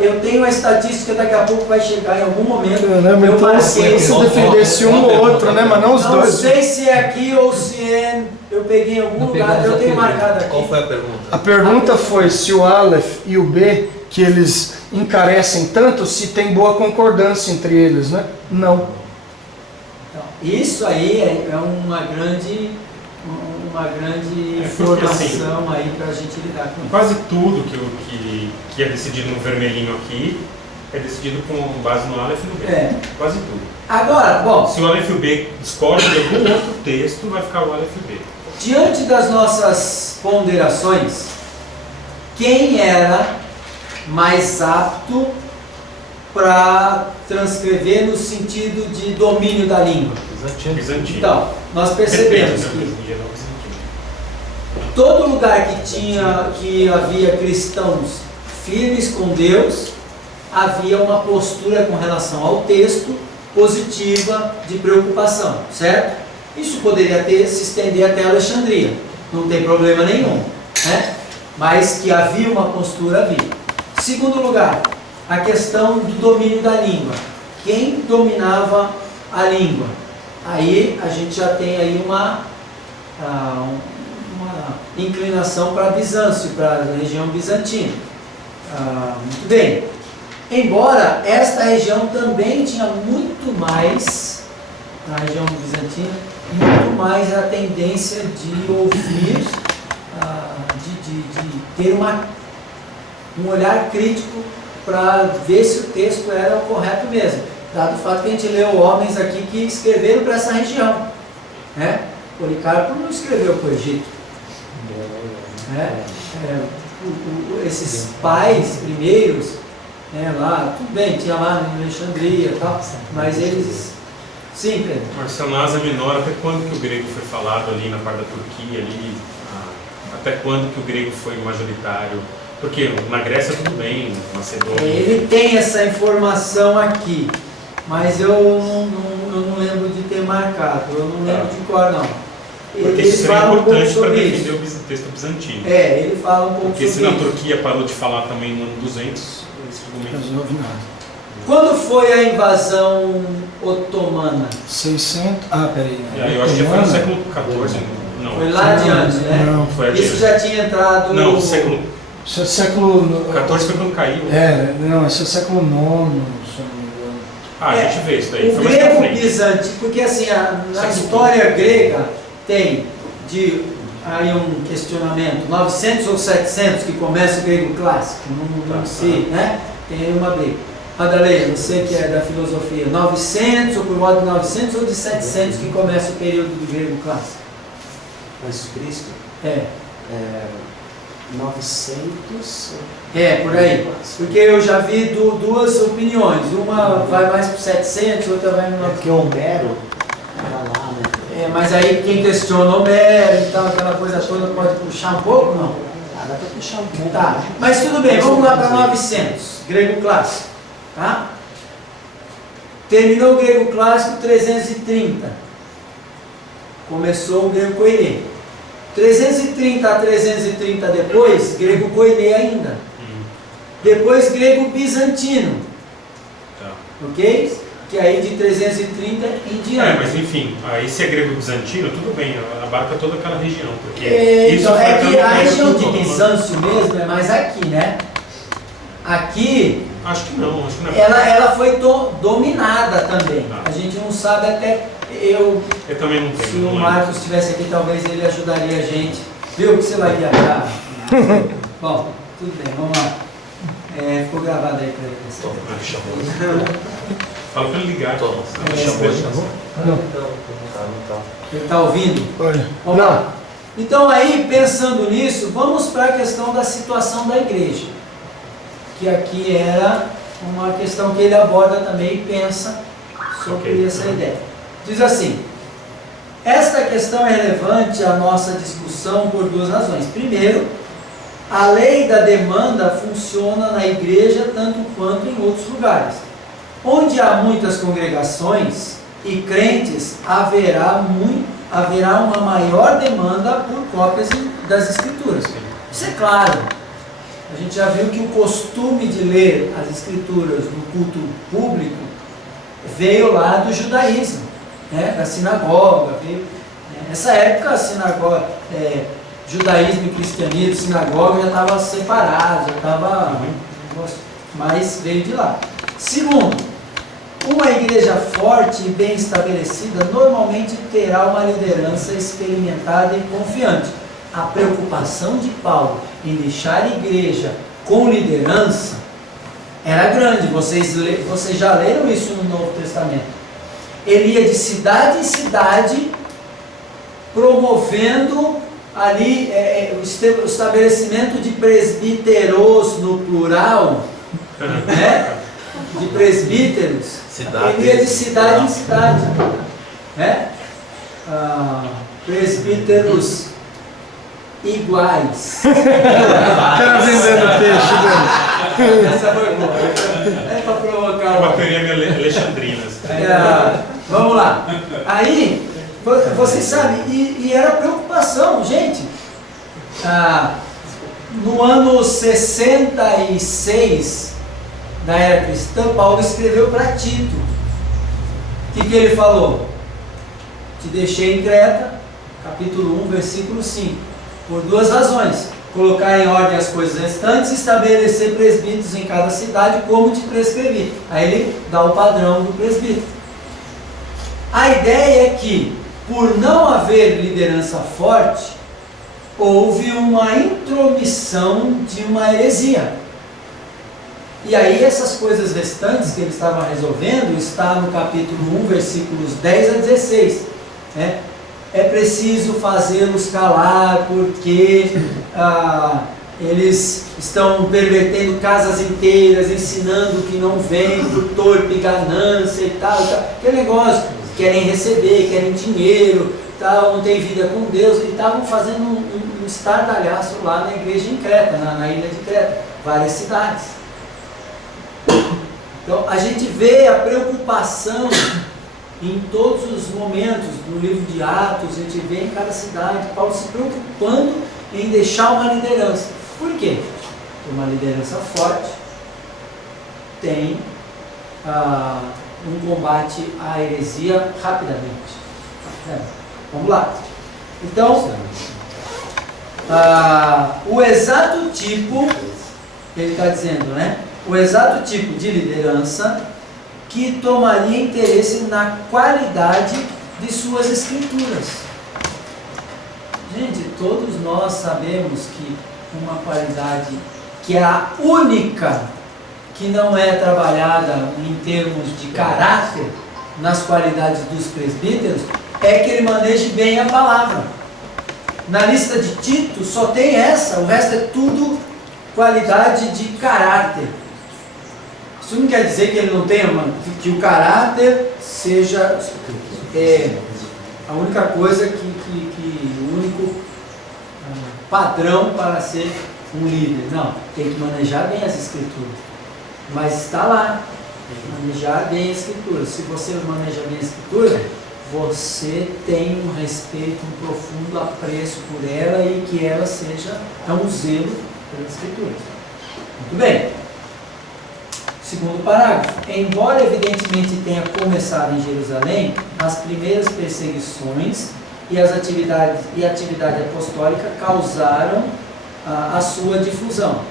Eu tenho a estatística, daqui a pouco vai chegar em algum momento. Caramba, Eu então marquei. se defendesse um ou outro, né? Mas não os Não dois. sei se é aqui ou se eu peguei em algum lugar. Eu tenho marcado aqui. Qual foi a pergunta? A pergunta foi se o Aleph e o B, que eles encarecem tanto, se tem boa concordância entre eles, né? Não. Então, isso aí é uma grande informação aí para a gente lidar com isso. Quase tudo que é decidido no vermelhinho aqui é decidido com base no Aleph e no B. Quase tudo. Agora, bom, Se o Aleph e o B discordam de algum outro texto, vai ficar o Aleph e o B. diante das nossas ponderações, quem era mais apto para transcrever no sentido de domínio da língua? Bizantino. Então, nós percebemos Depende, né? que Em geral, bizantino. todo lugar que havia cristãos firmes com Deus, havia uma postura com relação ao texto positiva de preocupação, certo? Isso poderia se estender até Alexandria. não tem problema nenhum, né? Mas que havia uma postura, havia. Segundo lugar, a questão do domínio da língua. Quem dominava a língua? Aí a gente já tem aí uma inclinação para Bizâncio, para a região bizantina. Muito bem. Embora esta região também tinha muito mais, na região bizantina, muito mais a tendência de ouvir, de ter um olhar crítico para ver se o texto era o correto mesmo, dado o fato que a gente leu homens aqui que escreveram para essa região, né? Policarpo não escreveu para o Egito, né? Esses pais primeiros, né, lá, tudo bem, tinha lá em Alexandria e tal, mas eles, sim, Pedro. Marcelo, na Ásia Menor, até quando que o grego foi falado ali na parte da Turquia, ali, até quando que o grego foi majoritário? Porque na Grécia tudo bem, Macedônia... Ele tem essa informação aqui, mas eu não lembro de ter marcado, eu não lembro de cor não. Porque Ele isso seria fala um pouco importante para sobre defender isso. o texto bizantino. Ele fala um pouco Porque se sobre na isso. Turquia parou de falar também no ano 200, esse Não argumento... resolve nada. Quando foi a invasão otomana? 600... peraí. Eu acho que foi no século XIV. Não, Foi lá adiante, né? Não, foi adiante. Isso já tinha entrado Não, no... século isso é século... XIV foi quando caiu. Não, esse é século IX, se eu não me engano. A gente vê isso daí. O Foi mais pra grego frente. bizantino, porque assim, na Século história grega tem aí um questionamento, 900 ou 700 que começa o grego clássico, não sei, né? Tem aí uma briga. Madalena, você que é da filosofia, 900 ou por volta de 900 ou de 700 que começa o período do grego clássico? Jesus Cristo, 900. Por aí. Porque eu já vi duas opiniões. Uma vai mais para 700, outra vai no 900. Porque Homero era lá, né? Mas aí quem questiona Homero e tal, aquela coisa toda, pode puxar um pouco, não? Dá para puxar um pouco. Tá, mas tudo bem, vamos lá para 900, grego clássico, tá? Terminou o grego clássico 330. Começou o grego koiné. 330 a 330 depois, grego koiné ainda. Depois grego bizantino. Tá. Ok? Que aí de 330 em diante. Mas enfim, aí se é grego bizantino, tudo bem, abarca toda aquela região. Porque Então, foi que a também região de otomano. Bizâncio mesmo é mais aqui, né? Aqui Acho que não. ela foi dominada também. Tá. A gente não sabe até. Eu também não se tenho. o Marcos estivesse aqui, talvez ele ajudaria a gente. Viu que você vai viajar? Bom, tudo bem, vamos lá. Ficou gravado aí para ele. Fala para ele ligar. Ele está ouvindo? Olha. Vamos lá. Então aí, pensando nisso, vamos para a questão da situação da igreja. Que aqui era uma questão que ele aborda também e pensa sobre essa ideia. Diz assim: esta questão é relevante à nossa discussão por duas razões. Primeiro, a lei da demanda funciona na igreja tanto quanto em outros lugares. Onde há muitas congregações e crentes, haverá uma maior demanda por cópias das Escrituras. Isso é claro. A gente já viu que o costume de ler as Escrituras no culto público veio lá do judaísmo, né? Da sinagoga. Nessa época, a sinagoga, judaísmo e cristianismo, sinagoga já estava separado, já estava, mas veio de lá. Segundo, uma igreja forte e bem estabelecida normalmente terá uma liderança experimentada e confiante. A preocupação de Paulo em deixar a igreja com liderança era grande. Vocês já leram isso no Novo Testamento. Ele ia de cidade em cidade promovendo ali o estabelecimento de presbíteros no plural, né? De presbíteros. Ele ia de cidade em cidade, né? Presbíteros iguais. O cara vendendo peixe dele. Essa foi boa. É para provocar Uma teoria alexandrinas. Vamos lá. Aí, vocês sabem, e era preocupação, gente. no ano 66 da era cristã, Paulo escreveu para Tito. O que ele falou? Te deixei em Creta, capítulo 1, versículo 5, por duas razões: colocar em ordem as coisas restantes e estabelecer presbíteros em cada cidade, como te prescrevi. Aí ele dá o padrão do presbítero. A ideia é que, por não haver liderança forte, houve uma intromissão de uma heresia. E aí essas coisas restantes que ele estava resolvendo está no capítulo 1, versículos 10 a 16. Né? É preciso fazê-los calar, porque eles estão pervertendo casas inteiras, ensinando que não vem por torpe ganância e tal. Aquele negócio, querem receber, querem dinheiro, tal, não tem vida com Deus, e estavam fazendo um estardalhaço lá na igreja em Creta, na ilha de Creta, várias cidades. Então a gente vê a preocupação em todos os momentos no livro de Atos, a gente vê em cada cidade, Paulo se preocupando em deixar uma liderança. Por quê? Porque uma liderança forte tem um combate à heresia rapidamente. Vamos lá. Então, o exato tipo, ele está dizendo, né? O exato tipo de liderança que tomaria interesse na qualidade de suas escrituras. Gente, todos nós sabemos que uma qualidade que é a única que não é trabalhada em termos de caráter nas qualidades dos presbíteros é que ele maneje bem a palavra. Na lista de Tito só tem essa, o resto é tudo qualidade de caráter. Isso não quer dizer que ele não tenha, que o caráter seja a única coisa o único padrão para ser um líder. Não, tem que manejar bem as escrituras. Mas está lá, tem que manejar bem as escrituras. Se você maneja bem as escrituras, você tem um respeito, um profundo apreço por ela e que ela seja um zelo pelas escrituras. Muito bem. Segundo parágrafo. Embora evidentemente tenha começado em Jerusalém, as primeiras perseguições e a atividade apostólica causaram a sua difusão.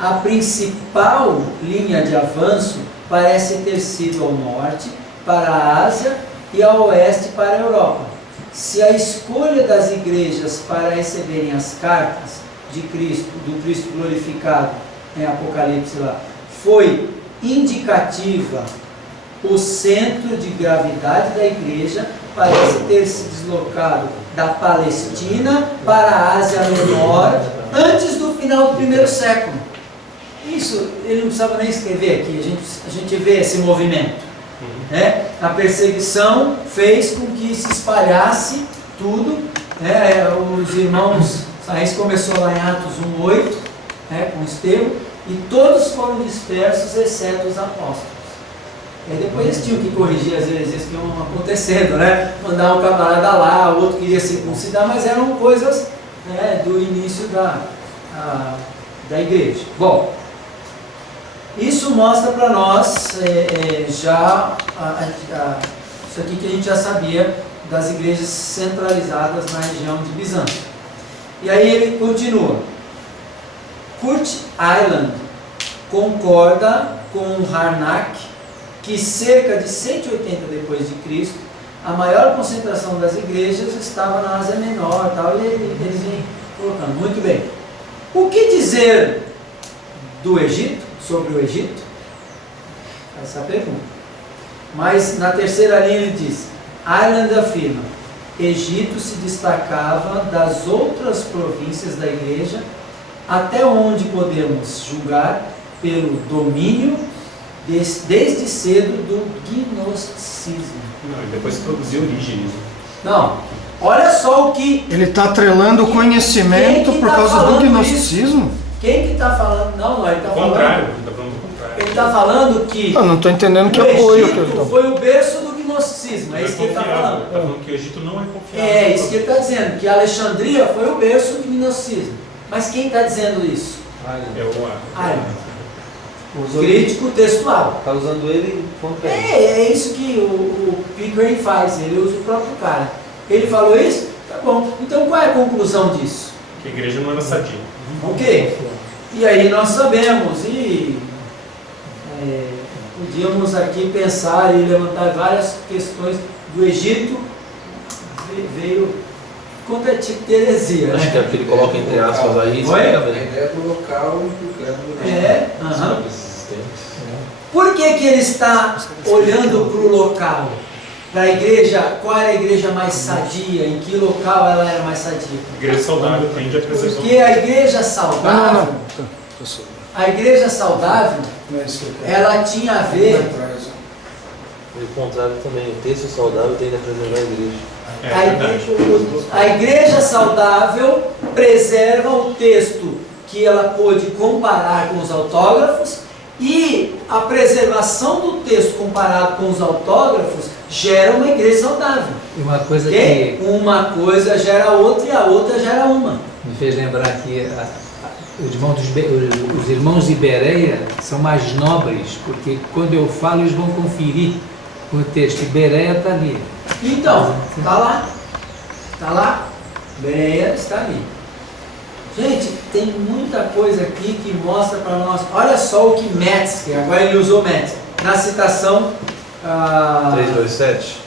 A principal linha de avanço parece ter sido ao norte, para a Ásia, e ao oeste, para a Europa. Se a escolha das igrejas para receberem as cartas de Cristo, do Cristo glorificado, em Apocalipse lá, foi indicativa, o centro de gravidade da igreja parece ter se deslocado da Palestina para a Ásia Menor antes do final do primeiro século. Isso ele não precisava nem escrever aqui, a gente vê esse movimento. Né? A perseguição fez com que se espalhasse tudo. Né? Os irmãos, isso começou lá em Atos 1:8, né? Com Estevão, e todos foram dispersos, exceto os apóstolos. E depois eles tinham que corrigir as heresias que iam acontecendo, né? Mandar um camarada lá, o outro queria circuncidar, mas eram coisas, né, do início da igreja. Bom, isso mostra para nós já isso aqui que a gente já sabia das igrejas centralizadas na região de Bizâncio. E aí ele continua. Kurt Aland concorda com Harnack que cerca de 180 depois de Cristo a maior concentração das igrejas estava na Ásia Menor, tal, e eles vêm colocando. Muito bem. O que dizer do Egito, sobre o Egito? Essa é a pergunta. Mas na terceira linha ele diz: Ireland afirma, Egito se destacava das outras províncias da igreja, até onde podemos julgar pelo domínio desde cedo do gnosticismo. Não, e depois produziu Orígenes. Não, olha só o que... Ele está atrelando o conhecimento por causa do gnosticismo? Isso? Quem que está falando? Não, ele está falando... Contrário, ele está falando o contrário. Ele está falando que... Eu não estou entendendo que o apoio que eu Egito estou. foi o berço do gnosticismo. gnosticismo, é isso que ele está falando. Está falando que o Egito não é confiável. É isso que ele está dizendo, que Alexandria foi o berço do gnosticismo. Mas quem está dizendo isso? É o Iron. Crítico textual. Está usando ele contra ele. É isso que o Pickering faz, ele usa o próprio cara. Ele falou isso? Tá bom. Então qual é a conclusão disso? Que a igreja não era sadia. Ok. E aí nós sabemos, podíamos aqui pensar e levantar várias questões do Egito, veio contra tipo de heresia. Acho que é o que ele coloca entre aspas aí. Oi? Explica A bem. ideia do local e do credo. Aham. Os existentes. Por que ele está olhando para o local? Para a igreja, qual era a igreja mais sadia? Em que local ela era mais sadia? A igreja saudável tende a preservar. Porque a igreja saudável, a igreja saudável, Não é isso que eu quero. ela tinha a ver, E o contrário também. O texto saudável tende a preservar a igreja. É a verdade. igreja, a igreja saudável preserva o texto que ela pôde comparar com os autógrafos, e a preservação do texto comparado com os autógrafos gera uma igreja saudável. E uma coisa Ok? que Uma coisa gera outra e a outra gera uma. me fez lembrar que os irmãos de Bereia são mais nobres, porque quando eu falo eles vão conferir o texto. E Bereia está ali. Então, está lá. Está lá. Bereia está ali. Gente, tem muita coisa aqui que mostra para nós. Olha só o que Metzger, agora ele usou Metzger, na citação. 327?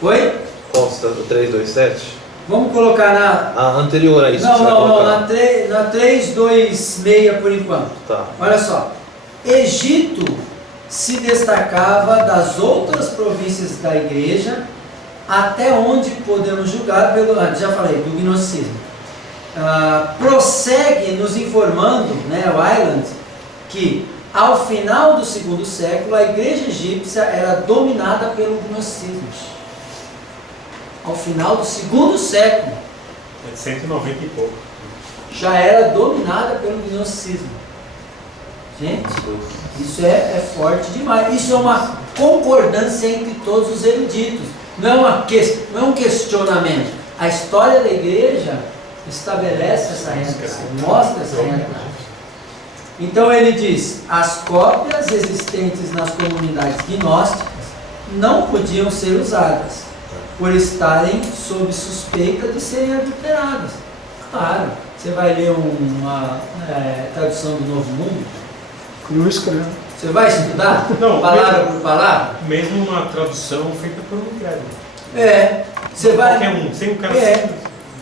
Oi? Qual o 327? Vamos colocar na. A anterior a isso que Não, você vai não, não, colocar. na 326 por enquanto. Tá. Olha só. Egito se destacava das outras províncias da igreja, até onde podemos julgar pelo. Já falei, do gnosticismo. Prossegue nos informando, né, o Island, que ao final do segundo século a igreja egípcia era dominada pelo gnosticismo. Ao final do segundo século É de 190 e pouco. já era dominada pelo gnosticismo. Gente, isso é forte demais. Isso é uma concordância entre todos os eruditos. Não é um questionamento. A história da igreja estabelece essa realidade, mostra essa realidade. Então ele diz: as cópias existentes nas comunidades gnósticas não podiam ser usadas, por estarem sob suspeita de serem adulteradas. Claro, você vai ler uma tradução do Novo Mundo, Não escreve. você vai estudar Não, palavra por palavra? Mesmo uma tradução feita por um incrédulo. Você vai. Qualquer um, sem o cara.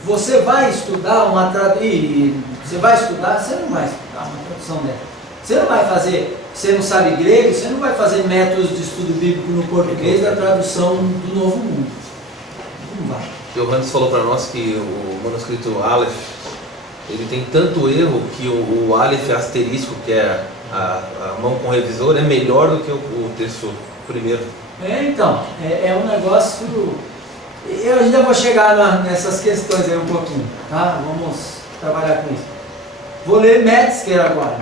Você vai estudar uma tradução. Você vai estudar, você não vai estudar uma tradução dela. Você não vai fazer, você não sabe grego, você não vai fazer métodos de estudo bíblico no português da tradução do Novo Mundo. Não vai. Johannes falou para nós que o manuscrito Aleph, ele tem tanto erro que o Aleph asterisco, que é a mão com revisor, é melhor do que o texto primeiro. Então, é um negócio. Eu ainda vou chegar nessas questões aí um pouquinho, tá? Vamos trabalhar com isso. Vou ler Metzger agora.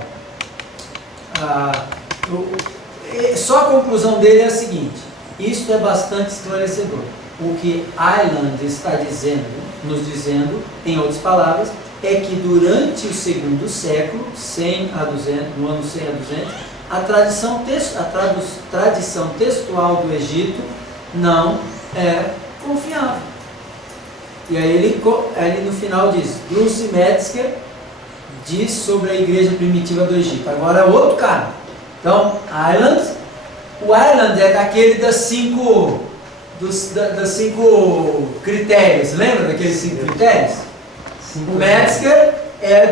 Só a conclusão dele é a seguinte: isto é bastante esclarecedor. O que Ireland está dizendo, nos dizendo, em outras palavras, é que durante o segundo século, 100 a 200, no ano 100 a 200, a tradição textual do Egito não é confiável. E aí ele no final diz: Bruce Metzger diz sobre a igreja primitiva do Egito. Agora é outro cara. Então, o Ireland é daquele das cinco critérios. Lembra daqueles 5 critérios? O Metzger é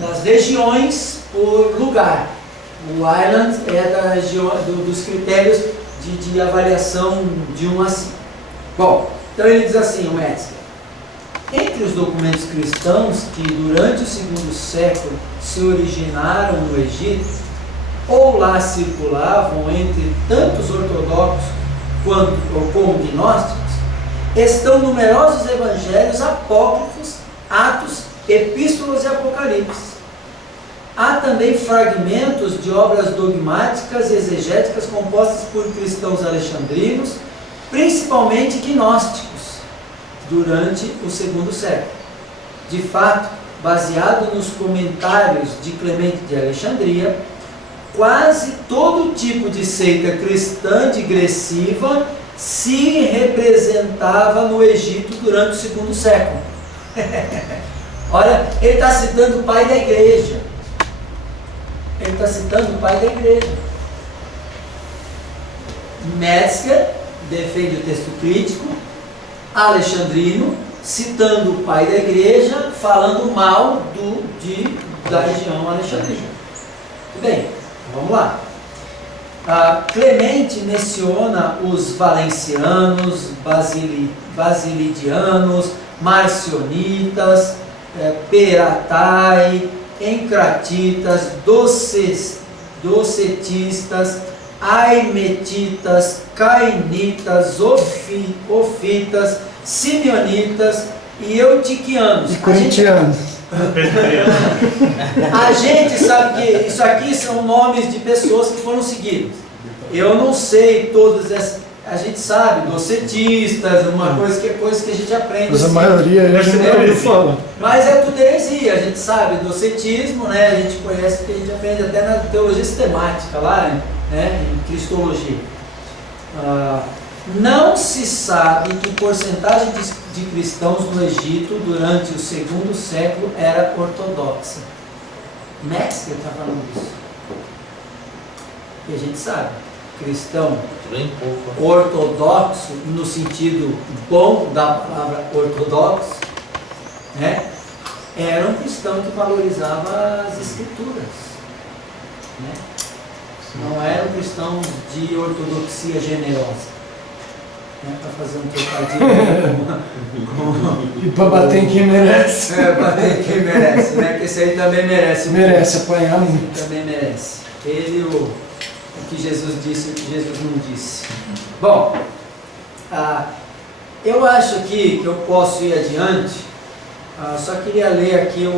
das regiões por lugar. O Ireland é dos critérios de avaliação de 1 a 5. Bom, então ele diz assim, o Metzger: entre os documentos cristãos que durante o segundo século se originaram no Egito, ou lá circulavam entre tantos ortodoxos como gnósticos, estão numerosos evangelhos apócrifos, Atos, Epístolas e Apocalipse. Há também fragmentos de obras dogmáticas e exegéticas compostas por cristãos alexandrinos, principalmente gnósticos, durante o segundo século. De fato, baseado nos comentários de Clemente de Alexandria, quase todo tipo de seita cristã digressiva se representava no Egito durante o segundo século. Olha, ele está citando o pai da igreja. Ele está citando o pai da igreja. Metzger defende o texto crítico, alexandrino, citando o pai da igreja, falando mal da região alexandrina. Tudo bem, vamos lá. Clemente menciona os valencianos, basilidianos, marcionitas, peratai, encratitas, docetistas, aimetitas, cainitas, ofitas, simeonitas e eutiquianos. E corintianos. A gente sabe que isso aqui são nomes de pessoas que foram seguidas. Eu não sei todas essas. A gente sabe, docetistas, coisa que a gente aprende. Mas a assim. maioria a gente nunca ouviu falar. Mas é tudo heresia, a gente sabe, docetismo, né? A gente conhece, porque a gente aprende até na teologia sistemática lá, né? Em cristologia. Não se sabe que porcentagem de cristãos no Egito durante o segundo século era ortodoxa. Metzger está falando isso. E a gente sabe, cristão Bem pouco. ortodoxo, no sentido bom da palavra ortodoxo, né? Era um cristão que valorizava as escrituras, né? Não era um cristão de ortodoxia generosa, né? Para fazer um trocadilho E para bater em quem merece. bater em quem merece, né? Que esse aí também merece. Merece apanhar muito. Também merece. Ele o que Jesus disse e o que Jesus não disse. Bom, eu acho aqui que eu posso ir adiante. Só queria ler aqui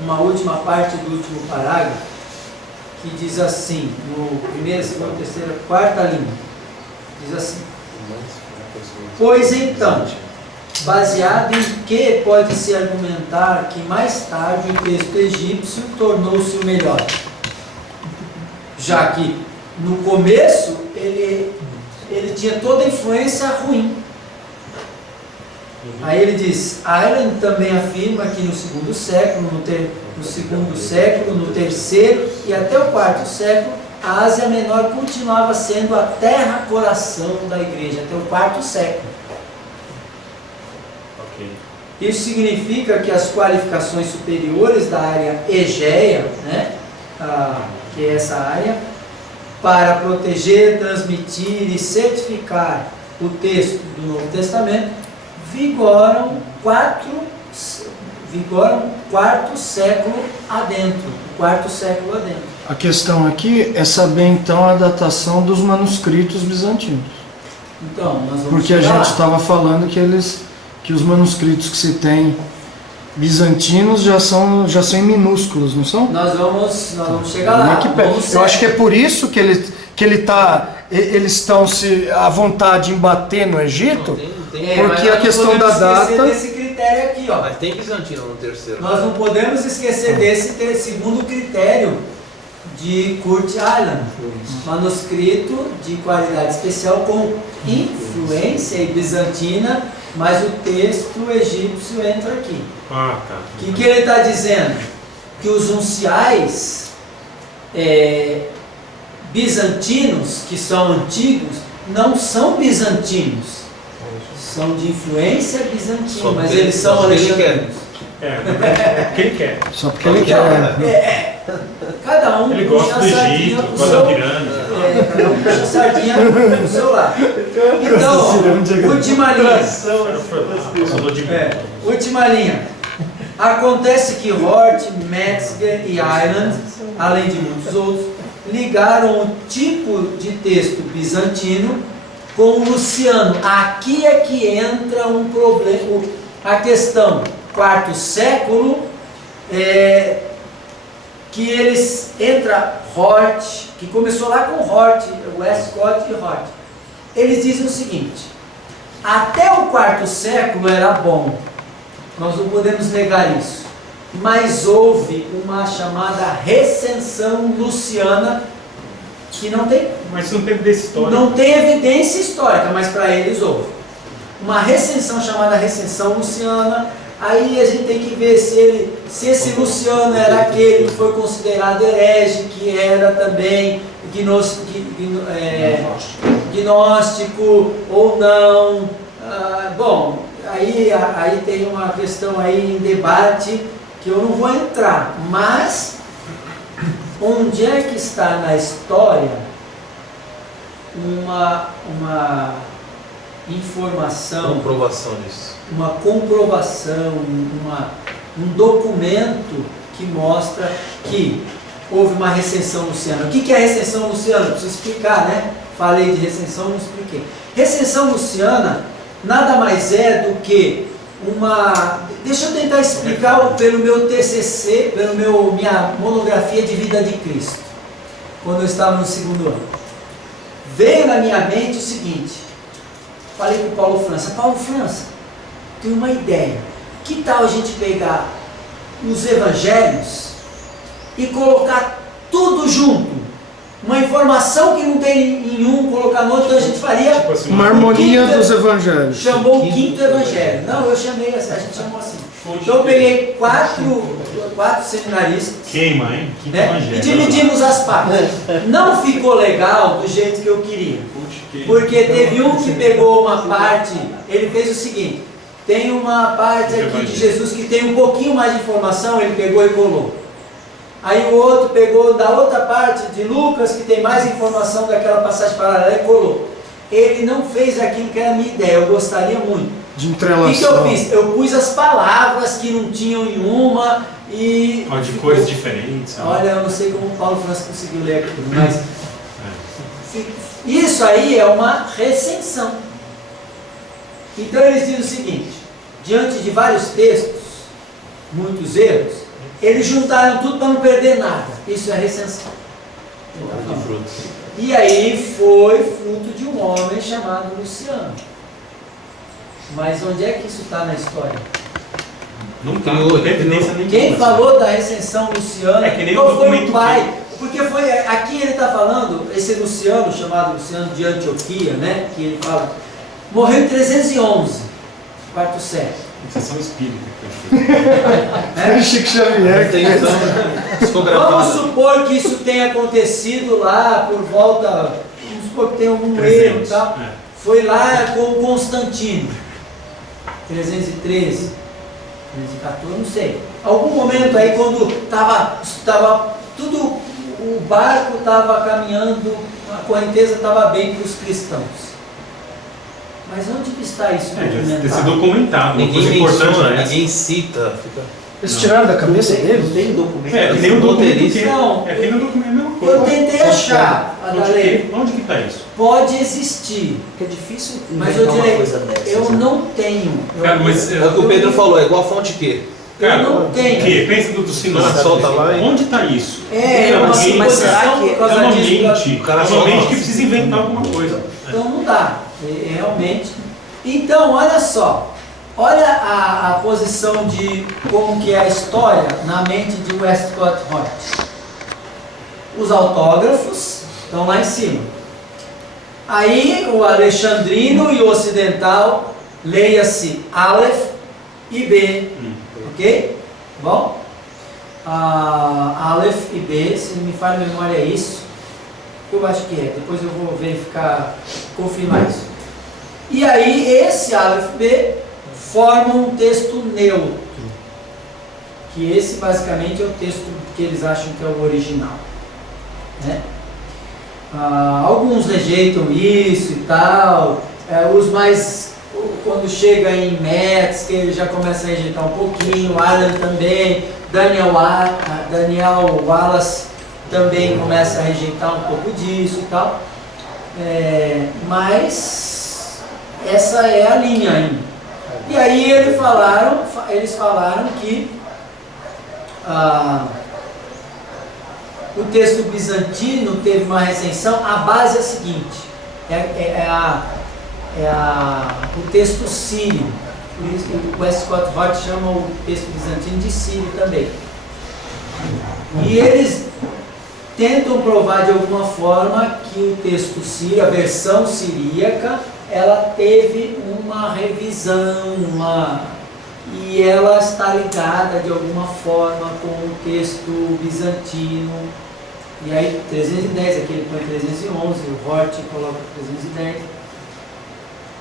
uma última parte do último parágrafo, que diz assim, no primeiro, segundo, terceiro, quarta linha, diz assim: pois então, baseado em que pode-se argumentar que mais tarde o texto egípcio tornou-se o melhor, já que no começo ele tinha toda a influência ruim. Aí ele diz: Ireland também afirma que no segundo século, no terceiro e até o quarto século, a Ásia Menor continuava sendo a terra-coração da igreja, até o quarto século. Ok. Isso significa que as qualificações superiores da área Egeia, né, que é essa área, para proteger, transmitir e certificar o texto do Novo Testamento, vigoram quarto século adentro. A questão aqui é saber então a datação dos manuscritos bizantinos. Então, nós vamos Porque a chegar gente lá. estava falando que os manuscritos que se tem bizantinos já são em minúsculos, não são? Nós vamos chegar lá. Eu acho que é por isso que eles estão à vontade em bater no Egito, porque a questão da data. Desse critério aqui, ó. Mas tem bizantino no terceiro. Nós não podemos esquecer desse segundo critério de Kurt Aland, manuscrito de qualidade especial com influência bizantina, mas o texto egípcio entra aqui. Tá. O que ele está dizendo? Que os unciais bizantinos, que são antigos, não são bizantinos, são de influência bizantina, mas eles são alexandrinos. Porque ele quer. Só porque ele quer. Cada um Ele puxa gosta a do sardinha Egito, pro gosta seu- da pirâmide. cada um puxa a sardinha pro seu lado. Então, ó, última linha. Falou de Última linha. Acontece que Hort, Metzger e Ireland, além de muitos outros, ligaram o tipo de texto bizantino com o Luciano. Aqui é que entra um problema. A questão quarto século que eles entra Hort, que começou lá com Hort, Westcott e Hort. Eles dizem o seguinte: até o quarto século era bom, nós não podemos negar isso, mas houve uma chamada recensão luciana que não tem, Mas não tem evidência histórica. não tem evidência histórica, mas para eles houve uma recensão chamada recensão luciana. Aí a gente tem que ver se esse Luciano era aquele que foi considerado herege, que era também gnóstico ou não. Bom, aí tem uma questão aí em debate que eu não vou entrar, mas onde é que está na história uma informação, Comprovação disso. uma comprovação, um documento que mostra que houve uma recensão luciana? O que é a recensão luciana? Preciso explicar, né? Falei de recensão, não expliquei. Recensão luciana nada mais é do que uma... Deixa eu tentar explicar pelo meu TCC, minha monografia de vida de Cristo, quando eu estava no 2º ano. Veio na minha mente o seguinte: falei com o Paulo França: Paulo França, tenho uma ideia. Que tal a gente pegar os evangelhos e colocar tudo junto? Uma informação que não tem em um, colocar no outro, então a gente faria Tipo assim, Uma harmonia quinto- dos evangelhos. chamou o quinto evangelho. Não, eu chamei assim, a gente chamou assim. Então eu peguei quatro seminaristas, Queima, hein? Quinto né, evangelho. e dividimos as partes. Não ficou legal do jeito que eu queria. Porque teve um que pegou uma parte, ele fez o seguinte: tem uma parte aqui de Jesus que tem um pouquinho mais de informação, ele pegou e colou. Aí o outro pegou da outra parte de Lucas, que tem mais informação daquela passagem paralela, e colou. Ele não fez aquilo que era a minha ideia, eu gostaria muito. De O entrelaçar. que eu fiz? Eu pus as palavras que não tinham em uma e... Ó, de cores diferentes. né? Olha, eu não sei como o Paulo França conseguiu ler aquilo, mas... Isso aí é uma recensão. Então eles dizem o seguinte: diante de vários textos, muitos erros, eles juntaram tudo para não perder nada. Isso é recensão. De frutos. E aí foi fruto de um homem chamado Luciano. Mas onde é que isso está na história? Não tem evidência nenhuma. Quem falou da recensão luciana É que nem não o foi documento o pai. Porque foi, aqui ele está falando, esse Luciano, chamado Luciano de Antioquia, né, que ele fala, morreu em 311, quarto século. Sessão espírita. É Chico Xavier. Tem então Vamos discografado. supor que isso tenha acontecido lá por volta, vamos supor que tem algum erro e 300, tal. é. Foi lá com Constantino, 313, 314, não sei. Algum momento aí quando estava tudo, o barco estava caminhando, a correnteza estava bem para os cristãos. Mas onde que está isso É, deve ter sido documentado? documentado. Uma Ninguém coisa importante menciona, é essa. ninguém cita. Fica... Eles tiraram da cabeça Não deles? tem documento. É, que nem o documento Roteirista. que... Não. É que nem o documento é a mesma coisa. Eu tentei achar, Adalê, Onde que está isso? pode existir, Porque é difícil mas eu inventar uma direi, coisa dessa. eu não tenho. Cara, mas... É o que o Pedro falou, é igual a fonte quê? Cara, eu não tenho. o quê? Pensa do sinal. Solta lá e... Onde está isso? É uma Alguém- mas será suposição que por É causa uma disso. mente. o cara É uma solta mente lá. que precisa inventar alguma coisa. Então não dá, realmente. Então, olha só, olha a posição de como que é a história na mente de Westcott Hort. Os autógrafos estão lá em cima. Aí o alexandrino e o ocidental, leia-se Aleph e B, ok? Bom? Aleph e B, se não me falha a memória é isso. Eu acho que é, depois eu vou verificar, confirmar isso. E aí esse Aleph B forma um texto neutro, que esse basicamente é o texto que eles acham que é o original, né? Alguns rejeitam isso e tal, os mais, quando chega em Metz, que ele já começa a rejeitar um pouquinho, Adam também, Daniel Wallace também começa a rejeitar um pouco disso e tal, mas essa é a linha ainda. E aí eles falaram que o texto bizantino teve uma recensão. A base é a seguinte: o texto sírio. Por isso que o Westcott Hort chama o texto bizantino de sírio também. E eles tentam provar de alguma forma que o texto sírio, a versão siríaca, ela teve uma revisão, e ela está ligada de alguma forma com o texto bizantino. E aí 310, aqui ele põe 311, o Hort coloca 310.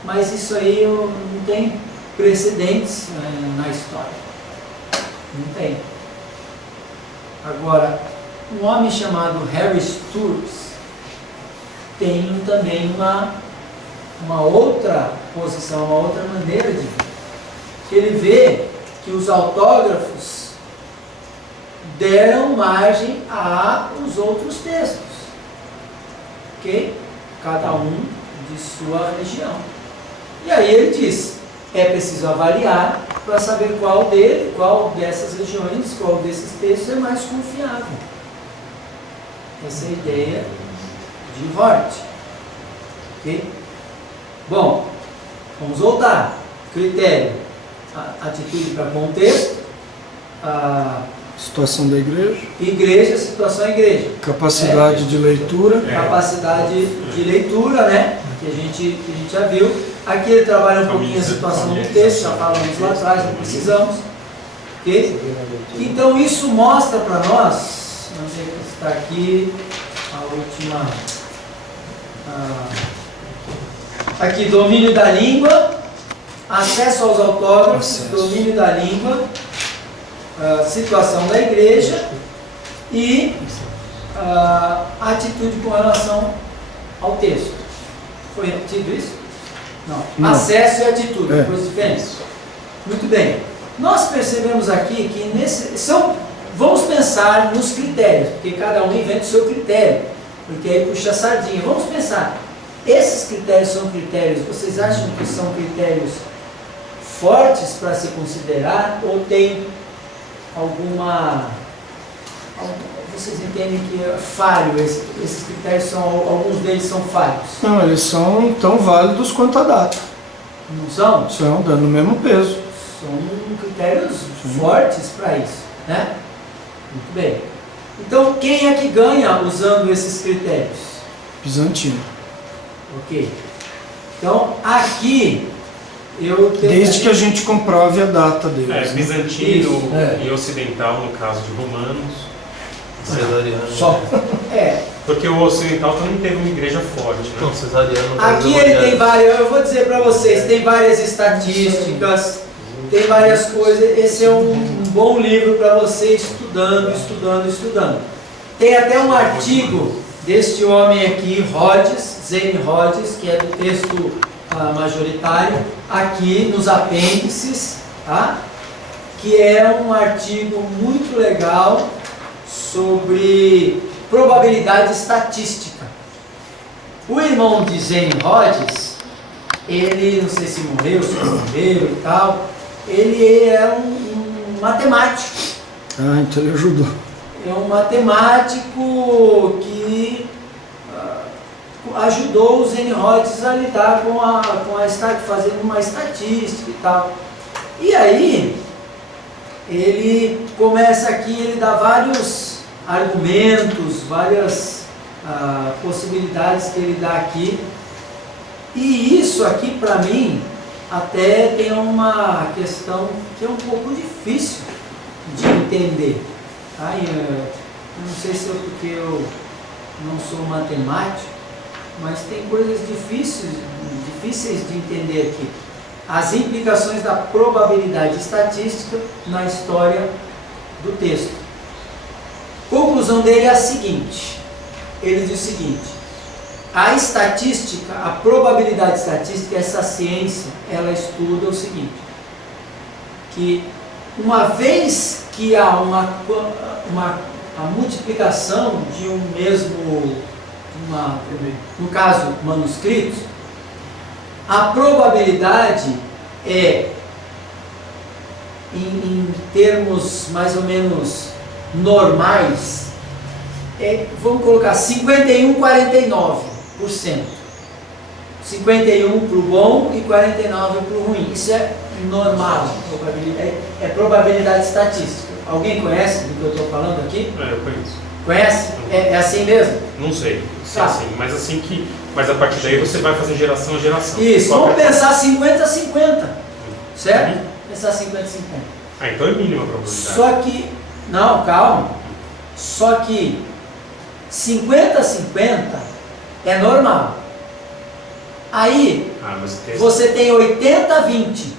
Mas isso aí não tem precedentes na história. Não tem. Agora, um homem chamado Harry Sturz tem também uma outra posição, uma outra maneira de ver. Ele vê que os autógrafos deram margem aos outros textos, ok? Cada um de sua região. E aí ele diz, é preciso avaliar para saber qual dessas regiões, qual desses textos é mais confiável. Essa é a ideia de Hort. Ok? Bom, vamos voltar. Critério: atitude para contexto, Situação da igreja. Igreja, situação igreja. Capacidade de leitura. Capacidade de leitura, né? Que a gente já viu. Aqui ele trabalha um pouquinho a situação do texto, já falamos lá atrás, não precisamos. Ok? Então isso mostra para nós, não sei se está aqui, a última. Aqui, domínio da língua, acesso aos autógrafos, domínio da língua, situação da igreja e atitude com relação ao texto. Foi repetido isso? Não. Acesso e atitude, coisas diferentes. Muito bem. Nós percebemos aqui que vamos pensar nos critérios, porque cada um inventa o seu critério, porque aí puxa a sardinha. Vamos pensar, esses critérios são critérios, vocês acham que são critérios fortes para se considerar, ou tem vocês entendem que é falho, esses critérios alguns deles são falhos? Não, eles são tão válidos quanto a data. Não são? São, dando o mesmo peso. São critérios fortes para isso, né? Muito bem. Então, quem é que ganha usando esses critérios? Bizantino. Ok. Então, aqui eu tenho... Desde que a gente comprove a data deles. Bizantino e ocidental, no caso de romanos. Cesariano. Só. Porque o ocidental também teve uma igreja forte, né? Não, cesariano. Aqui ele tem várias, eu vou dizer para vocês, tem várias estatísticas, tem várias coisas. Esse é um bom livro para você estudando. Tem até um artigo deste homem aqui, Zane Rhodes, que é do texto majoritário, aqui nos apêndices, tá? Que é um artigo muito legal sobre probabilidade estatística. O irmão de Zane Rhodes, ele, não sei se morreu e tal, ele é um matemático. Então ele ajudou. É um matemático que ajudou o Zane Rhodes a lidar fazendo uma estatística e tal. E aí, ele começa aqui, ele dá vários argumentos, várias possibilidades que ele dá aqui. E isso aqui, para mim, até tem uma questão que é um pouco difícil de entender. Tá? Eu não sei se é porque eu não sou matemático, mas tem coisas difíceis de entender aqui. As implicações da probabilidade estatística na história do texto. Conclusão dele é a seguinte, ele diz o seguinte: a estatística, a probabilidade estatística, essa ciência, ela estuda o seguinte, que uma vez que há a multiplicação de um mesmo, no caso, manuscritos, a probabilidade é, em termos mais ou menos normais, vamos colocar 51,49%. 51 para o bom e 49 para o ruim. Isso é normal, é probabilidade estatística. Alguém conhece do que eu estou falando aqui? Eu conheço. Conhece? É assim mesmo? Não sei, se é Tá. assim, mas a partir daí você vai fazer geração a geração. Isso, Qual vamos que é? pensar 50-50, certo? Uhum. Pensar 50-50. Então é mínima a probabilidade. Só que, não, calma. Só que 50-50 é normal. Aí Mas o texto... você tem 80-20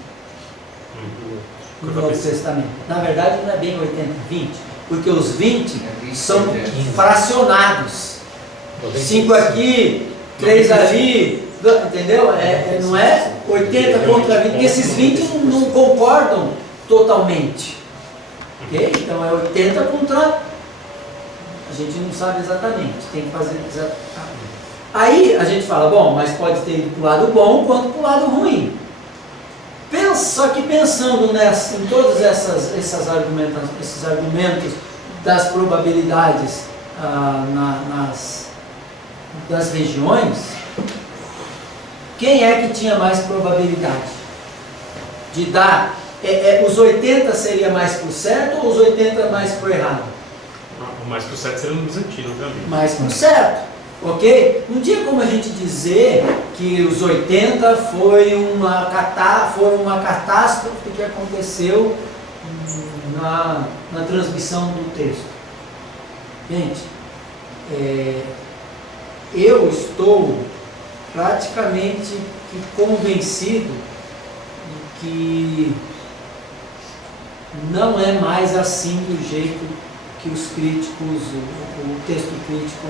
Uhum. no Novo Testamento. Na verdade não é bem 80-20, porque os 20 são fracionados. 5 aqui, 3 ali, entendeu? Não é 80 contra 20, porque esses 20 não concordam totalmente. Ok? Então é 80 contra... A gente não sabe exatamente, tem que fazer exatamente. Aí a gente fala, bom, mas pode ter ido para o lado bom quanto para o lado ruim. Só que pensando em todos esses argumentos das probabilidades das regiões, quem é que tinha mais probabilidade de dar? Os 80 seria mais para o certo ou os 80 mais para o errado? O mais pro certo seria no bizantino, obviamente. Mais para o certo, ok? Não tinha como a gente dizer que os 80 foi uma catástrofe que aconteceu na transmissão do texto. Gente, eu estou praticamente convencido de que não é mais assim do jeito que os críticos, o texto crítico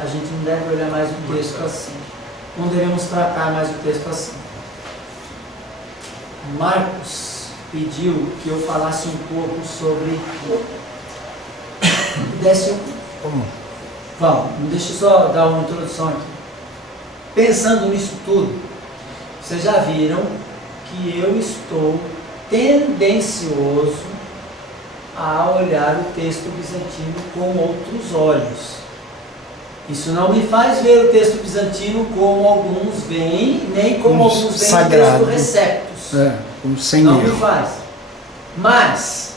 a gente não deve olhar mais o texto assim. Não devemos tratar mais o texto assim. Marcos pediu que eu falasse um pouco sobre... Vamos, deixa eu só dar uma introdução aqui. Pensando nisso tudo, vocês já viram que eu estou tendencioso a olhar o texto bizantino com outros olhos. Isso não me faz ver o texto bizantino como alguns veem, nem como alguns veem o texto receptus. Sem não erro. me faz. Mas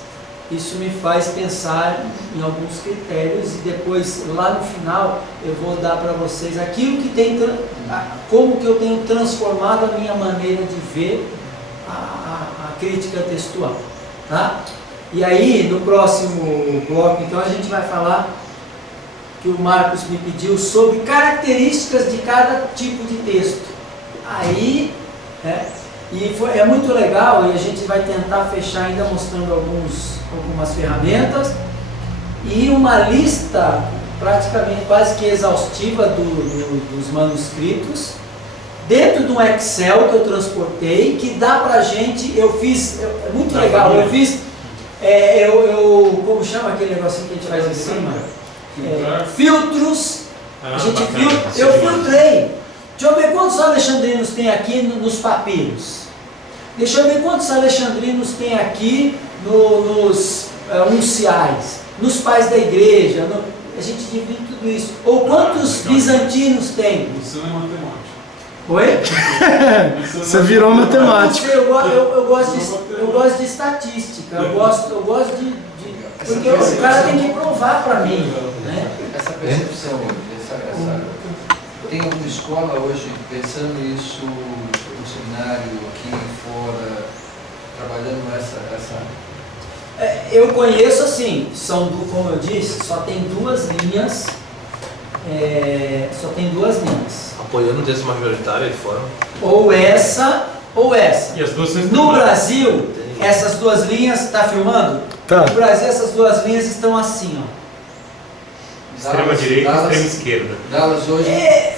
isso me faz pensar em alguns critérios e depois, lá no final, eu vou dar para vocês aquilo que tem, como que eu tenho transformado a minha maneira de ver a crítica textual. Tá? E aí, no próximo bloco, então, a gente vai falar que o Marcos me pediu sobre características de cada tipo de texto. Aí, é muito legal e a gente vai tentar fechar ainda mostrando algumas ferramentas e uma lista praticamente quase que exaustiva dos manuscritos dentro de um Excel que eu transportei, que dá pra gente, é muito legal, eu fiz, como chama aquele negocinho que a gente faz em cima? Filtros, eu filtrei. Deixa eu ver quantos alexandrinos tem aqui nos papiros. Deixa eu ver quantos alexandrinos tem aqui nos unciais, nos pais da igreja. A gente divide tudo isso. Ou quantos bizantinos tem? Isso não é matemática. Oi? Você virou matemático. Eu gosto de estatística. Eu gosto de porque o cara tem que provar para mim. Né? Essa percepção, tem alguma escola hoje pensando isso no seminário, aqui fora, trabalhando essa... Eu conheço assim, como eu disse, só tem duas linhas. Apoiando o texto majoritário aí fora. Ou essa, ou essa. E as duas No Brasil, essas duas linhas, está filmando? Tá. No Brasil, essas duas linhas estão assim, ó. Extrema direita e extrema esquerda. Dallas hoje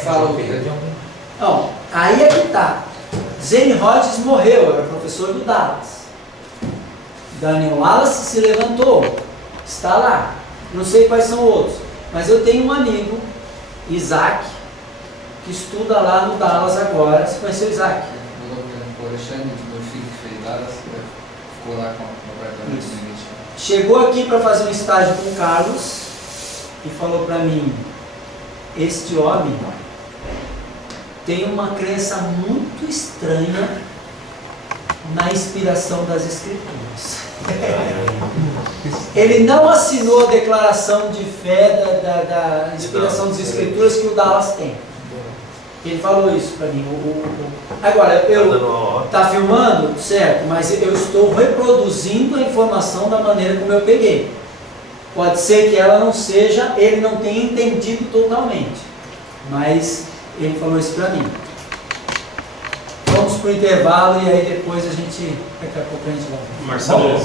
fala o quê? Não, aí é que tá. Zane Hodges morreu, era professor do Dallas. Daniel Wallace se levantou, está lá. Não sei quais são outros, mas eu tenho um amigo, Isaac, que estuda lá no Dallas agora. Você conheceu o Isaac? O Alexandre, meu filho que fez Dallas, ficou lá com o apartamento Isso. no início. Chegou aqui para fazer um estágio com o Carlos e falou para mim, este homem tem uma crença muito estranha na inspiração das Escrituras. Ele não assinou a declaração de fé da inspiração das Escrituras que o Dallas tem. Ele falou isso para mim. Agora, tá filmando? Certo, mas eu estou reproduzindo a informação da maneira como eu peguei. Pode ser que ela não seja, ele não tenha entendido totalmente. Mas ele falou isso para mim. Vamos para o intervalo e aí depois daqui a pouco a gente vai. Marcelo.